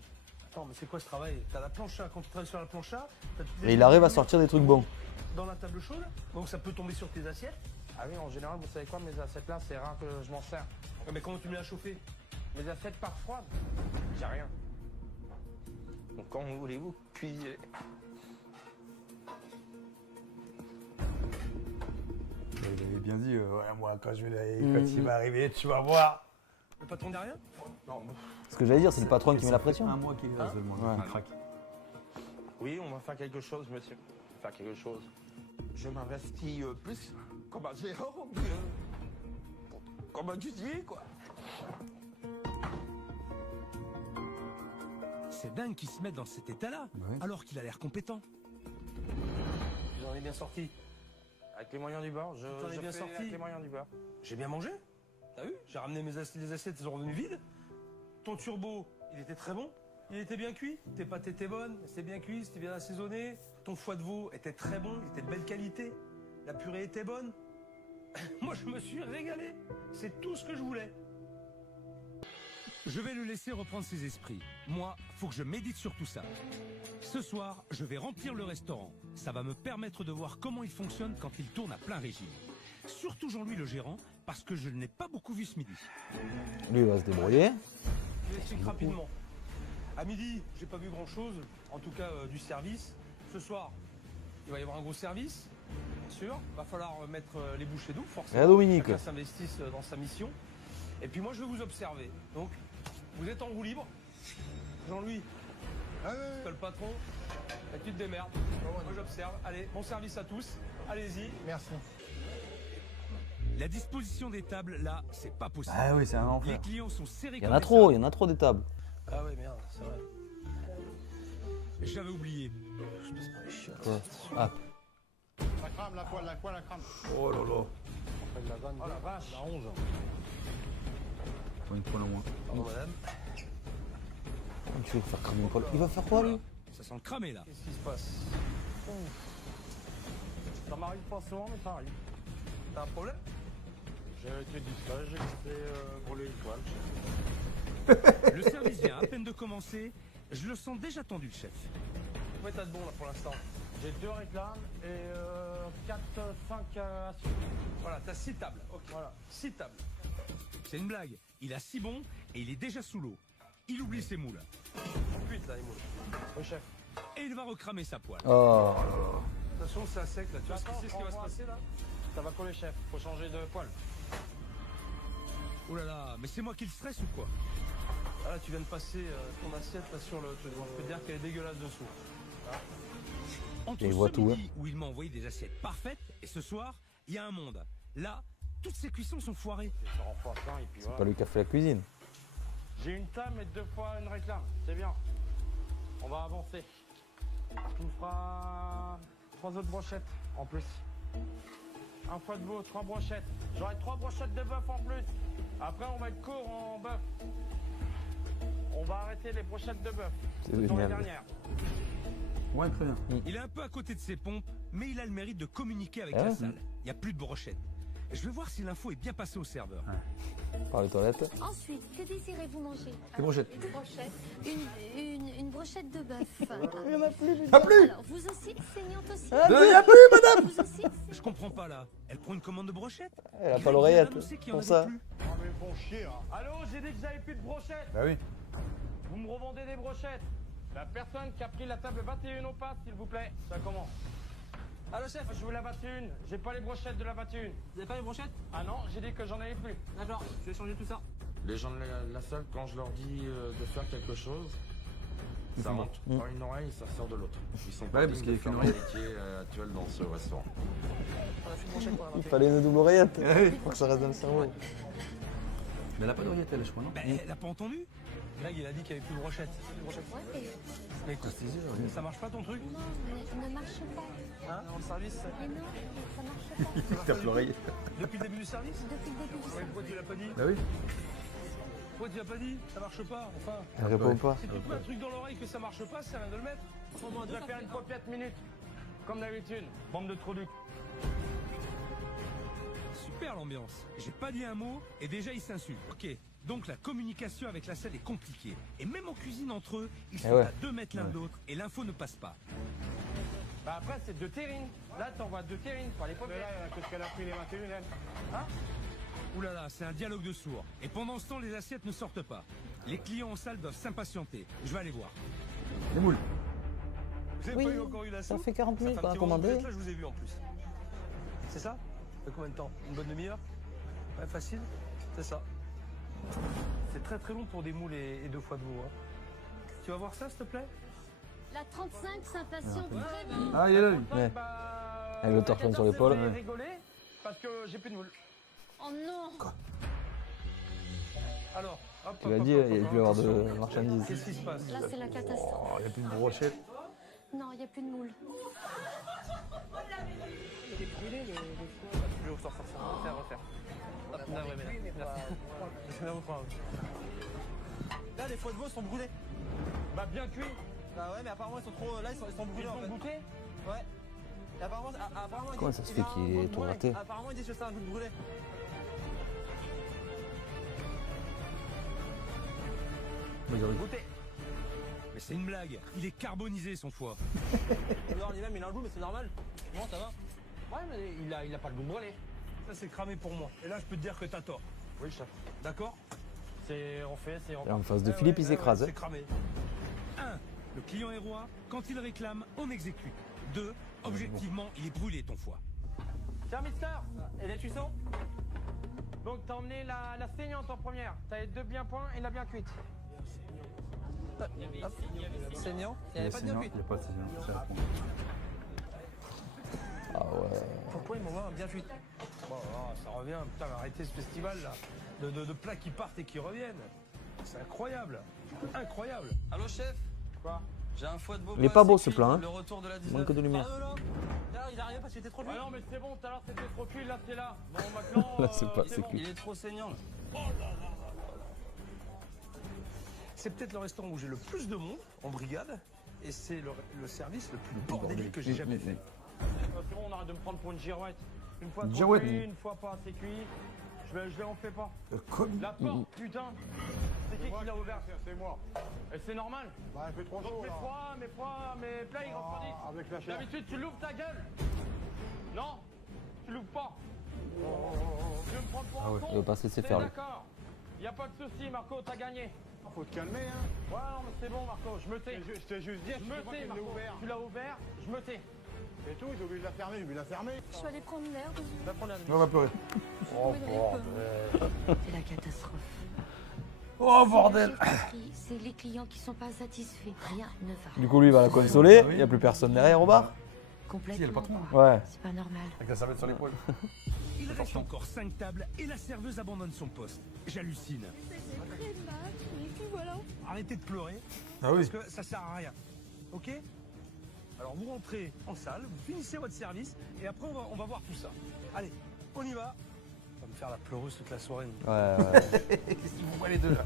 Attends, mais c'est quoi ce travail? T'as la plancha, quand tu travailles sur la plancha, t'as toutes Et les- il arrive à sortir des trucs bons. dans la table chaude, donc ça peut tomber sur tes assiettes. Ah oui, en général, vous savez quoi, mes assiettes là, c'est rare que je m'en sers. Ouais, mais comment tu mets à chauffer? Mes assiettes partent froides, j'ai rien. Donc quand voulez-vous cuisiner? Il avait bien dit, ouais, moi, quand il va arriver, tu vas voir. Le patron derrière? Non, Ce que j'allais dire, c'est le patron qui met la pression. Un mois qu'il est là seulement, Ouais. il craque. oui, on va faire quelque chose, monsieur. Faire quelque chose. Je m'investis plus comme un gérant, comme un cuisinier, quoi. C'est dingue qu'il se mette dans cet état-là, Ouais. alors qu'il a l'air compétent. Tu en es bien sorti. Avec les moyens du bord, T'en es je bien fais sorti. avec les moyens du bord. J'ai bien mangé. T'as vu? J'ai ramené les assiettes, elles sont revenues vides. Ton turbo, il était très bon. Il était bien cuit. Tes pâtes étaient bonnes, c'était bien cuit, c'était bien assaisonné. Ton foie de veau était très bon, il était de belle qualité. La purée était bonne. Moi, je me suis régalé. C'est tout ce que je voulais. Je vais le laisser reprendre ses esprits. Moi, faut que je médite sur tout ça. Ce soir, je vais remplir le restaurant. Ça va me permettre de voir comment il fonctionne quand il tourne à plein régime. Surtout Jean-Louis le gérant, parce que je ne l'ai pas beaucoup vu ce midi. Lui, il va se débrouiller. Je l'explique rapidement. À midi, j'ai pas vu grand chose, en tout cas du service. Ce soir, il va y avoir un gros service, bien sûr. Va falloir mettre les bouchées doubles, forcément. Et Dominique. Chacun s'investisse dans sa mission. Et puis moi, je vais vous observer. Donc, vous êtes en roue libre. Jean-Louis, c'est le patron. Et tu te démerdes. Moi, j'observe. Allez, bon service à tous. Allez-y. Merci. La disposition des tables, là, c'est pas possible. Ah oui, c'est un Les enfer. clients sont serrés Il y en comme a des trop, il sardines. y en a trop des tables. Ah ouais, merde, c'est vrai. J'avais oublié. Je passe par les chiottes. Quoi? Ah, La crame, la poêle, la crame. Oh là là. Oh la vache, la 11. Faut une poêle en moins. Pardon, madame. tu veux faire cramer une poêle? Il va faire quoi, lui? Ça sent le cramé, là. Qu'est-ce qui se passe? Ça m'arrive pas souvent, mais ça arrive. T'as un problème? J'ai été discret, j'ai laissé brûler l'étoile. Le service vient à peine de commencer. Je le sens déjà tendu, le chef. Combien t'as de bon là pour l'instant? J'ai 2 réclames et 4, 5 à suivre. Voilà, t'as 6 tables. Ok, voilà, 6 tables. C'est une blague. Il a 6 bons et il est déjà sous l'eau. Il oublie ses moules. Cuite là, les moules. Oui, chef. Et il va recramer sa poêle. Oh. De toute façon, c'est à sec là. Tu vois ce Attends, qui va se prends-moi. passer là? Ça va coller, chef. Faut changer de poêle. Oh là là, mais c'est moi qui le stresse ou quoi? Ah, là, tu viens de passer ton assiette là sur le truc. Bon, je peux te dire qu'elle est dégueulasse dessous. Entre Et il ce voit tout, midi où il m'a envoyé des assiettes parfaites et ce soir, il y a un monde. Là, toutes ces cuissons sont foirées. Je vais faire en fois plein et puis C'est voilà. pas lui qui a fait la cuisine. J'ai une table et 2 fois une réclame. C'est bien. On va avancer. Tu me feras 3 autres brochettes en plus. Un foie de veau, 3 brochettes. J'aurai 3 brochettes de bœuf en plus. Après, on va être court en bœuf. On va arrêter les brochettes de bœuf. C'est Ce sont les génial. dernières. Ouais, très bien. Il est un peu à côté de ses pompes, mais il a le mérite de communiquer avec Ah la ouais. salle. Il n'y a plus de brochettes. Je vais voir si l'info est bien passée au serveur. Par les toilettes. Ensuite, que désirez-vous manger? Des brochettes. Des brochettes. Une brochette de bœuf. Il n'y en a plus. Ah, plus. Alors, vous aussi, saignante aussi? Il n'y a plus, madame. Vous aussi? Je comprends pas là. Elle prend une commande de brochette? Elle a Il pas a l'oreillette. annoncé qu'il y en Pour avait ça. plus. Ah, mais bon chier, hein. Allô, j'ai dit que j'avais plus de brochettes. Bah oui. Vous me revendez des brochettes. La personne qui a pris la table 21 au pass, s'il vous plaît. Ça commence. Allô, chef? Je veux la 21. J'ai pas les brochettes de la 21. Vous avez pas les brochettes? Ah non, j'ai dit que j'en avais plus. D'accord, je vais changer tout ça. Les gens de la salle, quand je leur dis de faire quelque chose, ça monte par une oreille et ça sort de l'autre. Ils sont Ouais, pas parce dignes qu'il y de a faire qu'une leur oreille. métier actuel dans ce restaurant. Il fallait une double oreillette. oui. Pour que ça reste dans le cerveau. Mais elle a pas d'oreillette, elle, je crois, non? Bah, elle a pas entendu? Blague, il a dit qu'il n'y avait plus de brochettes. Ouais, Mais écoute, ça marche pas ton truc? non, mais ne marche pas. Hein, dans le service? Mais non, ça marche pas. Il tape l'oreillette. Depuis le début du service? Depuis le début du Ouais, pourquoi tu l'as pas dit? Bah oui. Pourquoi tu l'as pas dit? Ça marche pas, enfin. Elle répond pas. Si tu te mets un truc dans l'oreille que ça marche pas, c'est rien de le mettre. Je vais faire une paupiette minute. Comme d'habitude. Bande de trous du. Super l'ambiance. J'ai pas dit un mot et déjà ils s'insultent. Ok, donc la communication avec la salle est compliquée. Et même en cuisine entre eux, ils sont ouais. à 2 mètres l'un de l'autre et l'info ne passe pas. Bah après, c'est 2 terrines. Là, t'envoies 2 terrines, pas les paupiètes. Qu'est-ce qu'elle a pris les 21, elle? Ouh là là, c'est un dialogue de sourds. Et pendant ce temps, les assiettes ne sortent pas. Les clients en salle doivent s'impatienter. Je vais aller voir. Les moules. Vous avez Oui, pas eu encore eu la ça soupe? fait 40 minutes fait qu'on un a petit moment que vous commandé. êtes là, je vous ai vu en plus. C'est ça? Ça fait combien de temps? Une bonne demi-heure? Ouais, facile? C'est ça. C'est très très long pour des moules et 2 fois de veau. Hein. Tu vas voir ça, s'il te plaît? La 35 s'impatiente vraiment. Ah, il est là, lui. Ouais. Bah, Avec le torchon sur l'épaule. J'ai rigolé parce que j'ai plus de moules. Oh non. Alors, hop, Tu l'as dit, il n'y a plus avoir de marchandises. Qu'est-ce qui se passe? Là, c'est la catastrophe. Oh, il n'y a plus de brochettes. Non, il n'y a plus de moules. Il est brûlé le foie. Je vais vous sortir ça. Refaire. Hop, là, ouais, mais là. Merci. Là, les foies de veau sont brûlés. Bah bien cuit. Bah ouais, mais apparemment ils sont trop. Là, ils sont brûlés en fait. Goûté. Ouais. Et apparemment, ils Comment disent ça se qu'il fait a un qu'il goût ait de tout brûlé. raté? Apparemment, ils disent que c'est un goût de brûlé. Goûté. Mais c'est une blague. Il est carbonisé son foie. Non, lui-même, il a un goût, mais c'est normal. Bon, ça va. Ouais, mais il a pas le goût de brûlé. Ça, c'est cramé pour moi. Et là, je peux te dire que t'as tort. Oui, chef. D'accord? C'est refait, c'est Et refait. en face de Philippe, il s'écrase. C'est cramé. 1. Le client est roi. Quand il réclame, on exécute. 2. Objectivement, il est brûlé ton foie. Tiens, mister, et les cuissons? Donc, t'as emmené la saignante en première. T'as les 2 bien points et la bien cuite. Saignant? Il Il n'y y avait a pas de bien cuit. il y a pas de saignant, ça répond. Ah ouais. Pourquoi ils m'envoient un bien cuit? Bon, alors, ça revient, putain, arrêtez ce festival là. De plats qui partent et qui reviennent. C'est incroyable. Incroyable. Allô chef? Quoi? J'ai un foie de veau. Il est pas beau, assez ce cuit, plat, hein. Le retour de la Il 19. manque de lumière. Là, il arrivait parce qu'il était trop Ah cuit. non, mais c'est bon, tout à l'heure c'était trop cuit, là c'est là. Bon, maintenant. Là, c'est pas- c'est bon. cuit. Il est trop saignant là. C'est peut-être le restaurant où j'ai le plus de monde en brigade. Et c'est le service le plus bordélique que j'ai jamais fait. C'est bon, on arrête de me prendre pour une girouette. Une fois Une trop girouette, cuit, oui. une fois pas assez cuit. Je vais en fais pas. Comme. La porte, putain. C'est qui l'a ouvert? C'est moi. Et c'est normal. Bah, il fait trop Donc chaud, mes plats ils refroidissent. avec la chair. D'habitude tu l'ouvres ta gueule. Non, tu l'ouvres pas. Tu veux me prendre pour Ah un ouais, con? il veut pas se laisser C'est faire, lui. D'accord. Y a pas de souci, Marco, t'as gagné. Faut te calmer, hein. Ouais, non, mais c'est bon, Marco, je me tais. Je t'ai juste dit, Je me tais, Marco. Tu l'as ouvert, je me tais. C'est tout, j'ai oublié de la fermer, j'ai oublié de la fermer. Je suis allée prendre l'air. Va prendre la On va pleurer. Oh, c'est la catastrophe. Oh bordel. C'est les clients qui sont pas satisfaits. Rien ne va. Du coup, lui, il va la consoler. Il n'y a plus personne derrière au bar. Complètement. Si, elle est patron. Ouais. C'est pas normal. Avec la serviette sur l'épaule. Il reste encore 5 tables et la serveuse abandonne son poste. J'hallucine. Très mal. Et puis voilà. Arrêtez de pleurer. Ah oui. Parce que ça sert à rien. Ok? Alors vous rentrez en salle, vous finissez votre service et après on va voir tout ça. Allez, on y va. On va me faire la pleureuse toute la soirée. Ouais. Qu'est-ce qu'ils vous voient les deux là?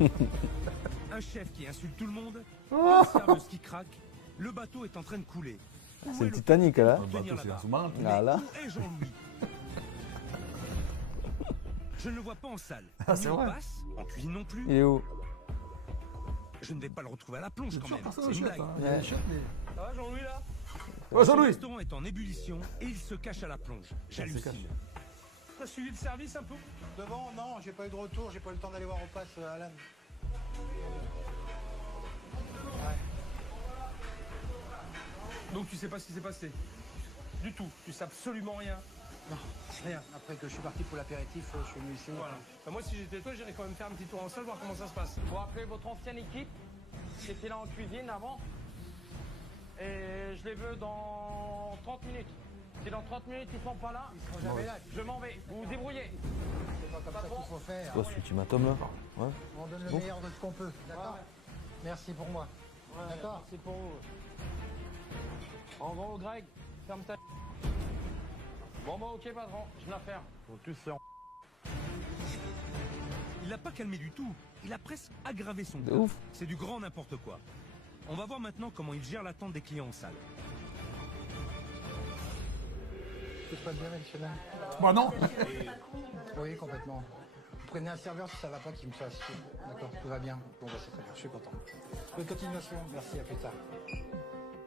Un chef qui insulte tout le monde, une serveuse qui craque. Le bateau est en train de couler. Où C'est est le Titanic, là. Le pour tenir bateau, c'est la un barre? sous-marin. Ah là. Où est Jean-Louis? Je ne le vois pas en salle. Ah, c'est Ni au vrai. pass, en cuisine non plus. Il est où? Je ne vais pas le retrouver à la plonge quand Toujours même. personne C'est au une chiottes, blague. hein. Il y a des chiottes, mais... Ça va, Jean-Louis, là Ouais, Le Jean-Louis. restaurant est en ébullition et il se cache à la plonge. J'hallucine. T'as suivi le service un peu? Devant, non, j'ai pas eu de retour, j'ai pas eu le temps d'aller voir au pass Alan. Donc tu sais pas ce qui s'est passé? Du tout. Tu sais absolument rien. Non, rien. Après que je suis parti pour l'apéritif, je suis venu ici. Voilà. Bah, moi, si j'étais toi, j'irais quand même faire un petit tour en salle, voir comment ça se passe. Vous rappelez votre ancienne équipe qui était là en cuisine avant. Et je les veux dans 30 minutes. Si dans 30 minutes ils sont pas là, Ils seront jamais là. je m'en vais. Vous vous débrouillez. C'est pas comme ça qu'il faut faire. Quoi, cet ultimatum là? Ouais. On donne le Bon. meilleur de ce qu'on peut, d'accord? Merci pour moi. D'accord. C'est pour vous. En gros, Greg, ferme ta... Bon bah ok patron, j'ai l'affaire. Faut tous faire. Il l'a pas calmé du tout. Il a presque aggravé son De cas. ouf. C'est du grand n'importe quoi. On va voir maintenant comment il gère l'attente des clients en salle. Tout se passe bien, monsieur Lang? Bah non. Oui, complètement. Vous prenez un serveur si ça va pas, qu'il me fasse. D'accord, tout va bien. Bon, bah c'est très bien, je suis content. Bonne continuation, merci, à plus tard.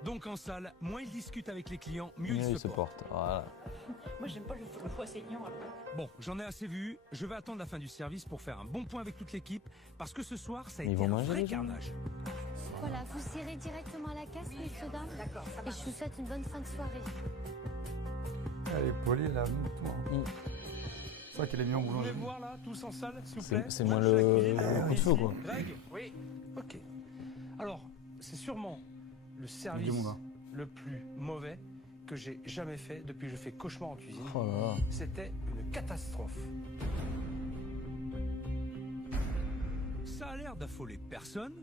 Donc en salle, moins il discute avec les clients, mieux Mieux il se porte. Voilà. Moi, j'aime pas le foie saignant. Alors. Bon, j'en ai assez vu. Je vais attendre la fin du service pour faire un bon point avec toute l'équipe. Parce que ce soir, ça a Ils été vont un manger, vrai les gens. carnage. Voilà, vous irez directement à la caisse, messieurs, dames. D'accord, ça Et marche. je vous souhaite une bonne fin de soirée. Elle est polie, elle a tout. Hein. C'est vrai qu'elle est mise en Vous voulez boulangerie. me voir là, tous en salle, s'il vous plaît? C'est Moi, moins je suis à la le cuisine, coup de feu, ici. quoi. Greg? Oui. Ok. Alors, c'est sûrement le Du service monde, hein. le plus mauvais que j'ai jamais fait depuis que je fais cauchemar en cuisine. Oh là là. C'était une catastrophe. Ça a l'air d'affoler personne.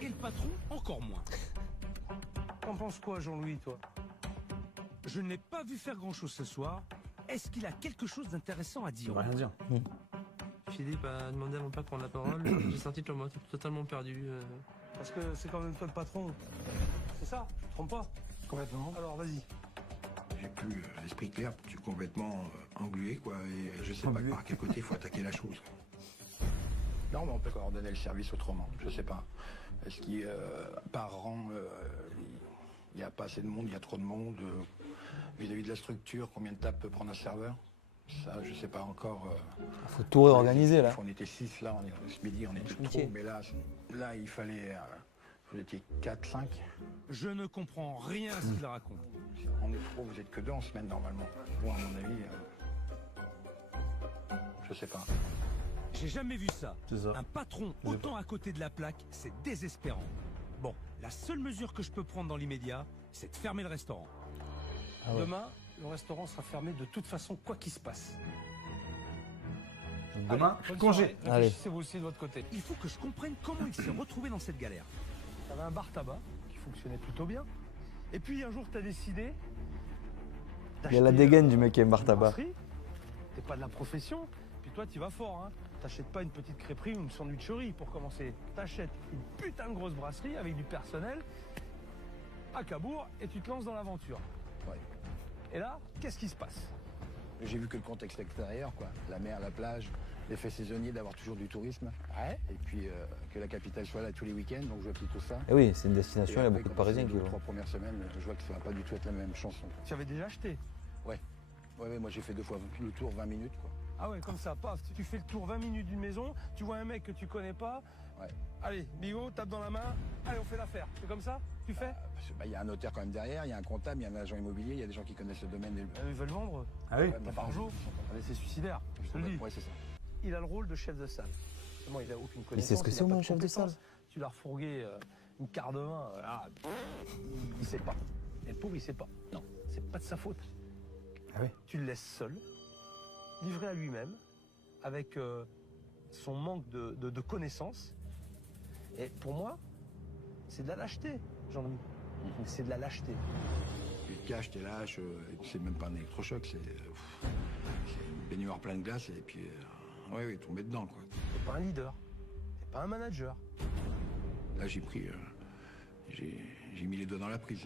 Et le patron, encore moins. T'en penses quoi, Jean-Louis, toi? Je ne l'ai pas vu faire grand-chose ce soir. Est-ce qu'il a quelque chose d'intéressant à Il dire? va rien dire. Philippe a demandé à mon père de prendre la parole. J'ai senti que moi, j'étais totalement perdu. Parce que c'est quand même toi le patron. C'est ça? Je te trompe pas? Complètement. Alors, vas-y. J'ai plus l'esprit clair, je suis complètement englué, quoi, et je sais pas Englué. par quel côté il faut attaquer la chose. Non, mais on peut coordonner le service autrement, je sais pas. Est-ce qu'il, par rang, il n'y a pas assez de monde, il y a trop de monde vis-à-vis de la structure, combien de tables peut prendre un serveur? Ça, je sais pas encore. Faut tout réorganiser là. On était 6 là, ce midi, on était Chantier. trop, mais là il fallait. Vous étiez 4, 5. Je ne comprends rien à ce qu'il raconte. On est trop, vous êtes que 2 en semaine normalement. Bon, à mon avis, je sais pas. J'ai jamais vu ça. C'est ça. Un patron autant à côté de la plaque, c'est désespérant. Bon, la seule mesure que je peux prendre dans l'immédiat, c'est de fermer le restaurant. Ah ouais. Demain, le restaurant sera fermé de toute façon, quoi qu'il se passe. Demain, Bonne congé. soirée. Allez. Réfléchissez vous aussi de votre côté. Il faut que je comprenne comment il s'est retrouvé dans cette galère. Tu avais un bar tabac qui fonctionnait plutôt bien. Et puis un jour, tu as décidé. Il y a la dégaine du mec qui aime bar tabac. T'es pas de la profession. Puis toi, tu vas fort. Hein. T'achètes pas une petite crêperie ou une sandwicherie pour commencer. T'achètes une putain de grosse brasserie avec du personnel à Cabourg et tu te lances dans l'aventure. Ouais. Et là, qu'est-ce qui se passe? J'ai vu que le contexte extérieur, quoi. La mer, la plage, l'effet saisonnier d'avoir toujours du tourisme. Ouais. Et puis que la capitale soit là tous les week-ends, donc je vois plutôt ça. Et oui, c'est une destination, il y a beaucoup de Parisiens qui Les vont. 3 premières semaines, je vois que ça va pas du tout être la même chanson. Tu avais déjà acheté? Ouais, moi j'ai fait 2 fois le tour, 20 minutes, quoi. Ah ouais, comme ça, paf, tu fais le tour 20 minutes d'une maison, tu vois un mec que tu connais pas. Ouais. Allez, Bigot, tape dans la main, allez, on fait l'affaire. C'est comme ça? Tu fais? Parce que, il y a un notaire quand même derrière, il y a un comptable, il y a un agent immobilier, il y a des gens qui connaissent le domaine. Ils veulent vendre. Ah oui. mais Par jour. Allez, c'est suicidaire, je te le dis. Ouais, c'est ça. Il a le rôle de chef de salle. Justement, il a aucune connaissance. Mais c'est ce que il a c'est au pas moins de un chef de salle. compétences. Tu l'as refourgué une quart de vin, il sait pas. Et le pauvre, il sait pas. Non, c'est pas de sa faute. Ah oui. Tu le laisses seul, livré à lui-même, avec son manque de connaissances. Et pour moi, c'est de la lâcheté, Jean-Louis. C'est de la lâcheté. Tu te caches, t'es lâche, c'est même pas un électrochoc, c'est une baignoire pleine de glace, et puis, ouais, tomber dedans, quoi. T'es pas un leader, t'es pas un manager. Là, j'ai mis les doigts dans la prise.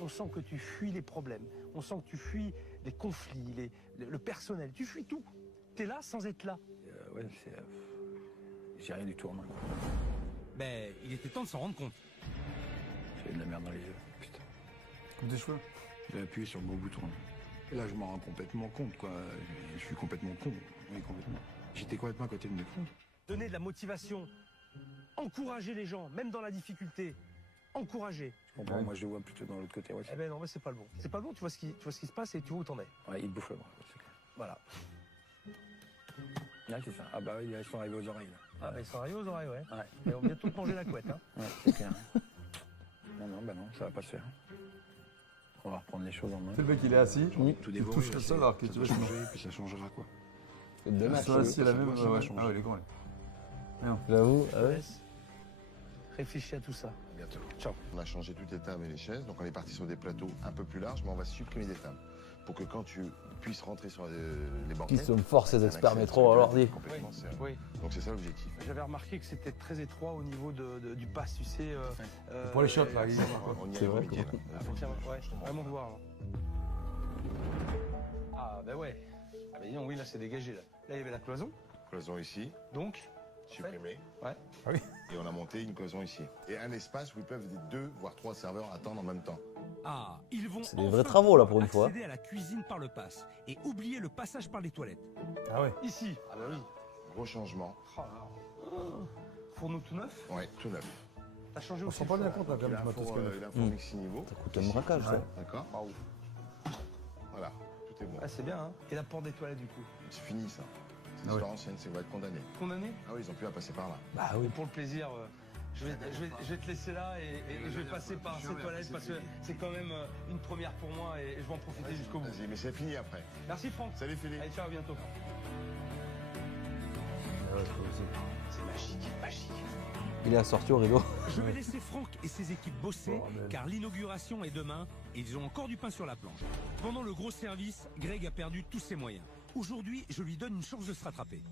On sent que tu fuis les problèmes. On sent que tu fuis les conflits, le personnel. Tu fuis tout. T'es là sans être là. Ouais, j'ai rien du tout en main. Ben, il était temps de s'en rendre compte. J'ai de la merde dans les yeux. Putain. Coupe des cheveux. J'ai appuyé sur le bon bouton. Et là, je m'en rends complètement compte, quoi. Je suis complètement con. Oui, complètement. J'étais complètement à côté de mes pompes. Donner de la motivation. Encourager les gens, même dans la difficulté. Encourager. Je comprends, moi je le vois plutôt dans l'autre côté. Ouais. Eh ben non, mais c'est pas le bon. C'est pas le bon, tu vois ce qui se passe et tu vois où t'en es. Ouais, il bouffe le bras, c'est clair. Voilà. Ouais, c'est ça. Ah bah oui, ils sont arrivés aux oreilles. Là. Ah bah ils sont arrivés aux oreilles, ouais. Ouais. Ils vont bientôt te manger la couette, hein. Ouais, c'est clair. Non, ça va pas se faire. On va reprendre les choses en main. C'est le mec, il est assis. Tout Il dévoré, touche là, le c'est- sol alors que ça tu doit veux changer, puis ça changera quoi. Dommage. Ça, c'est la ça même. doit Ouais. changer. Ah ouais, il est grand. lui. J'avoue, ah ouais. Laisse. Réfléchis à tout ça. Bientôt. Ciao. On a changé toutes les tables et les chaises, donc on est parti sur des plateaux un peu plus larges, mais on va supprimer des tables. Pour que quand tu puisses rentrer sur les banquettes... Qui sont forts ces t'as un experts accès métro, alors dit. complètement serré. Oui. Donc c'est ça l'objectif. J'avais remarqué que c'était très étroit au niveau du pass, tu sais. Pour les shots, là, il y a- On y C'est a vrai, remédié, là. Faut faire, ouais, vraiment voir. Là. Ah bah ouais. Ah bah dis donc, oui, là c'est dégagé là. Là il y avait la cloison, Cloison ici, donc. supprimée. Ouais. Ah oui. Et on a monté une cloison ici. Et un espace où ils peuvent des 2 voire 3 serveurs attendre en même temps. Ah, ils vont C'est des enfin vrais travaux, là, pour une pouvoir fois. accéder à la cuisine par le pass et oublier le passage par les toilettes. Ah ouais. Ici. Ah bah oui. Gros changement. Oh là. Fourneau tout neuf. Ouais, tout neuf. T'as changé On aussi. se rend pas le bien four. compte là, quand Il même, a du un matos four, qu'on a. il a un four mixi niveau. Ça coûte un braquage, ça. D'accord. Bravo. Voilà, tout est bon. Ah c'est bien, hein. Et la porte des toilettes du coup. C'est fini ça. C'est Ah une ouais. histoire ancienne, c'est qu'on va être condamné. Condamné. Ah oui, ils ont plus à passer par là. Bah oui. Pour le plaisir, je vais te laisser là et je vais passer par ces toilettes parce que c'est quand même une première pour moi et je vais en profiter jusqu'au bout. Vas-y, mais c'est fini après. Merci Franck. Salut Philippe. Allez, ciao, à bientôt. C'est magique, magique. Il est assorti au rideau. Je vais laisser Franck et ses équipes bosser, Bordel. car l'inauguration est demain et ils ont encore du pain sur la planche. Pendant le gros service, Greg a perdu tous ses moyens. Aujourd'hui, je lui donne une chance de se rattraper.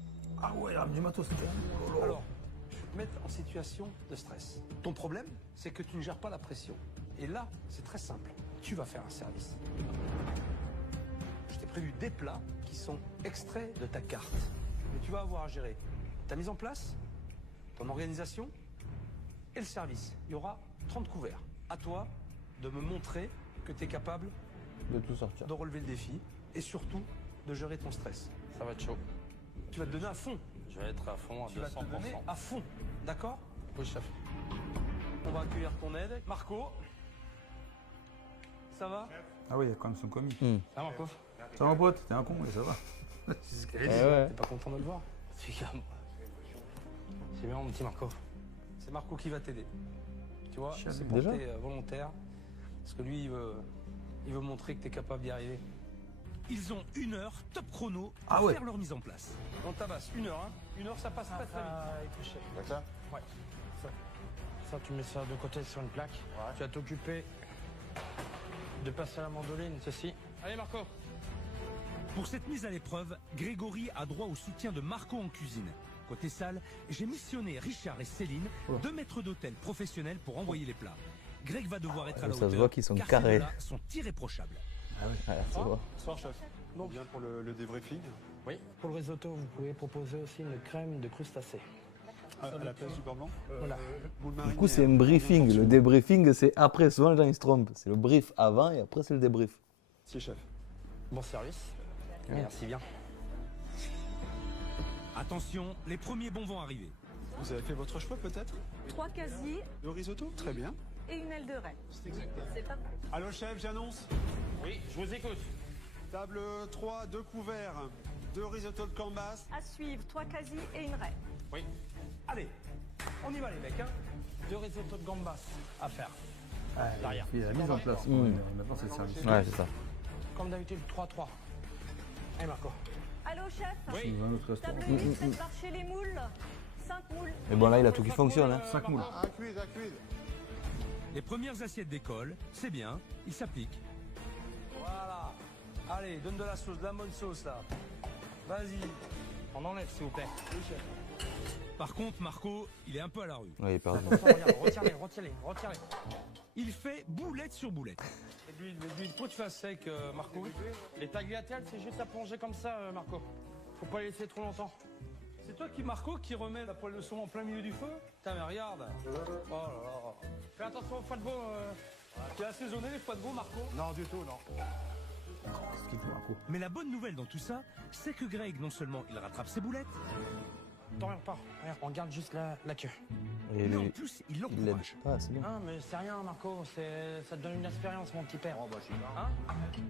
Ah ouais, là, du matos, c'était. Alors, je vais te mettre en situation de stress. Ton problème, c'est que tu ne gères pas la pression. Et là, c'est très simple. Tu vas faire un service. Je t'ai prévu des plats qui sont extraits de ta carte. Et tu vas avoir à gérer ta mise en place, ton organisation et le service. Il y aura 30 couverts. À toi de me montrer que tu es capable De tout sortir. de relever le défi et surtout de gérer ton stress. Ça va être chaud. Tu vas te donner à fond. Je vais être à fond à Tu vas te donner 200%. à fond. D'accord? Oui, chef. On va accueillir ton aide. Marco. Ça va? Ah oui, il y a quand même son commis. Ça va, Marco? Ça va, mon pote? T'es un con, mais ça va. C'est ce qu'elle a dit. ouais. T'es pas content de le voir? C'est bien, mon petit Marco. C'est Marco qui va t'aider. Tu vois, Chef, c'est déjà porté volontaire. Parce que lui, il veut montrer que t'es capable d'y arriver. Ils ont 1 heure, top chrono, pour Ah ouais. faire leur mise en place. On tabasse 1 heure, hein. 1 heure, ça passe très très vite. D'accord. Ouais. Ça, tu mets ça de côté sur une plaque. Tu vas t'occuper de passer la mandoline, ceci. Allez, Marco. Pour cette mise à l'épreuve, Grégory a droit au soutien de Marco en cuisine. Côté salle, j'ai missionné Richard et Céline, 2 maîtres d'hôtel professionnels pour envoyer les plats. Greg va devoir être à la Ça se hauteur, voit qu'ils sont car carrés. ces plats sont irréprochables. Ah, ça va. Bonsoir chef. Donc bien pour le débriefing. Oui. Pour le risotto, vous pouvez proposer aussi une crème de crustacés. À la place du beurre blanc. Voilà. Boule Du marinée, coup, c'est un briefing. Le débriefing, c'est après. Souvent, les gens ils se trompent. C'est le brief avant et après, c'est le débrief. Si chef. Bon service. Merci bien. Attention, les premiers bons vont arriver. Vous avez fait votre choix peut-être? 3 casiers Le risotto? Très bien. et une aile de raie. C'est pas Allô chef, j'annonce. Oui, je vous écoute. Table 3, 2 couverts, 2 risotto de cambas. à suivre, 3 casiers et une raie. Oui. Allez, on y va les mecs, hein. 2 risottos de gambas à faire. Derrière. Il a la mise en place. Maintenant, c'est le service. Ouais, c'est ça. Comme d'habitude, 3-3. Allez, Marco. Allô chef? Oui. Dans un autre restaurant. Table 8, faites marcher les moules. 5 moules. Mais bon, là, il a tout qui fonctionne. Hein. 5 moules. À cuise. Les premières assiettes d'école, c'est bien, ils s'appliquent. Voilà. Allez, donne de la sauce, de la bonne sauce là. Vas-y. On enlève, s'il vous plaît. Par contre, Marco, il est un peu à la rue. Ouais, il est perdu. Regarde, retire-les. Il fait boulette sur boulette. Une peau de face sec, Marco. Les tagliatelles, c'est juste à plonger comme ça, Marco. Faut pas les laisser trop longtemps. C'est toi Marco, qui remet la poêle de saumon en plein milieu du feu? Putain, mais regarde. Oh là là. Fais attention aux foies de veau. Tu as assaisonné les foies de veau, Marco? Non, du tout, non. Qu'est-ce qu'il faut, Marco? Mais la bonne nouvelle dans tout ça, c'est que Greg, non seulement il rattrape ses boulettes, T'en regarde pas. Regarde, on garde juste la queue. Et mais en lui, plus, il il l'aide l'encourage. pas, c'est bien. Ah, mais c'est rien, Marco. Ça te donne une expérience, mon petit père. Oh, bah, je suis là. Hein?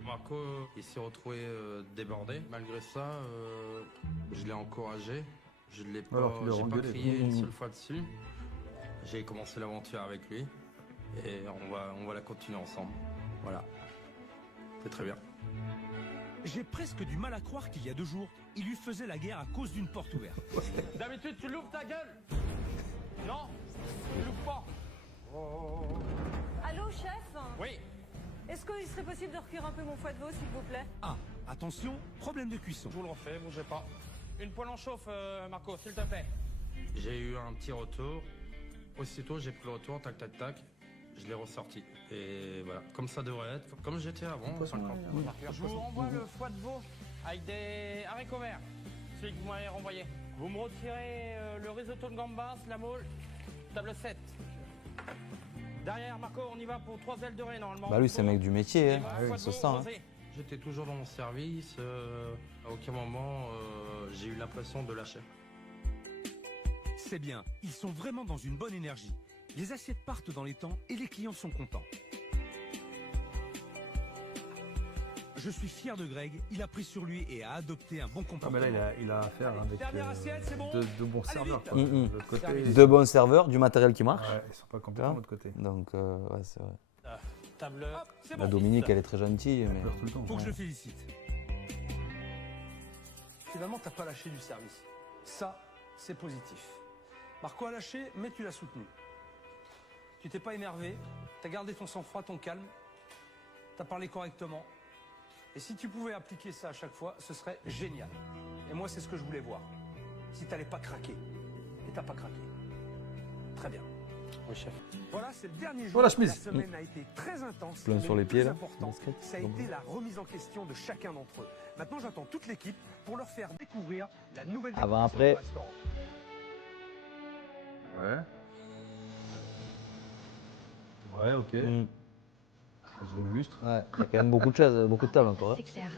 Marco, il s'est retrouvé débordé. Malgré ça, je l'ai encouragé. Je l'ai pas, Alors qu'il le j'ai pas engueulé. crié une seule fois dessus. J'ai commencé l'aventure avec lui et on va la continuer ensemble. Voilà. C'est très bien. J'ai presque du mal à croire qu'il y a 2 jours, il lui faisait la guerre à cause d'une porte ouverte. D'habitude, tu l'ouvres ta gueule. Non, tu l'ouvres pas. Allô, chef? Oui. Est-ce qu'il serait possible de recuire un peu mon foie de veau, s'il vous plaît? Ah, attention, problème de cuisson. Je vous le refais, bougez pas. Une poêle en chauffe, Marco, s'il te plaît. J'ai eu un petit retour. Aussitôt, j'ai pris le retour, tac, tac, tac. Je l'ai ressorti. Et voilà, comme ça devrait être, comme j'étais avant. Je vous renvoie le foie de veau avec des haricots verts, celui que vous m'avez renvoyé. Vous me retirez le risotto de gambas, la moule, table 7. Derrière, Marco, on y va pour 3 ailes de raie normalement. Bah lui, c'est un mec du métier, hein. Foie de Ça veau, se sent. Hein. rosé. J'étais toujours dans mon service. À aucun moment, j'ai eu l'impression de lâcher. C'est bien, ils sont vraiment dans une bonne énergie. Les assiettes partent dans les temps et les clients sont contents. Je suis fier de Greg, il a pris sur lui et a adopté un bon Ah, comportement. mais là, il a affaire avec dernière assiette, c'est bon? de bons serveurs. Quoi. Mm, mm. De l'autre côté, De bons serveurs, du matériel qui marche. Ouais, ils sont pas complètement de l'autre côté. Donc, ouais, c'est vrai. Table. Hop, c'est La bon. Dominique, elle est très gentille, Elle mais... pleure tout le temps. Faut que je Ouais. le félicite. Finalement, t'as pas lâché du service. Ça, c'est positif. Marco a lâché, mais tu l'as soutenu. Tu t'es pas énervé, t'as gardé ton sang-froid, ton calme, t'as parlé correctement. Et si tu pouvais appliquer ça à chaque fois, ce serait génial. Et moi, c'est ce que je voulais voir. Si t'allais pas craquer. Et t'as pas craqué. Très bien. Oui, chef. Voilà, c'est le dernier jour. Oh, la chemise. semaine a été très intense. Plein mais sur le les pieds, plus là. important, Basket, ça a bon. été la remise en question de chacun d'entre eux. Maintenant, j'attends toute l'équipe pour leur faire découvrir la nouvelle Avant, décoration après. du restaurant. Ouais. Ouais, ok. Mm. Zone lustre. Ouais, il y a quand même beaucoup de chaises, beaucoup de tables encore. Hein. C'est clair.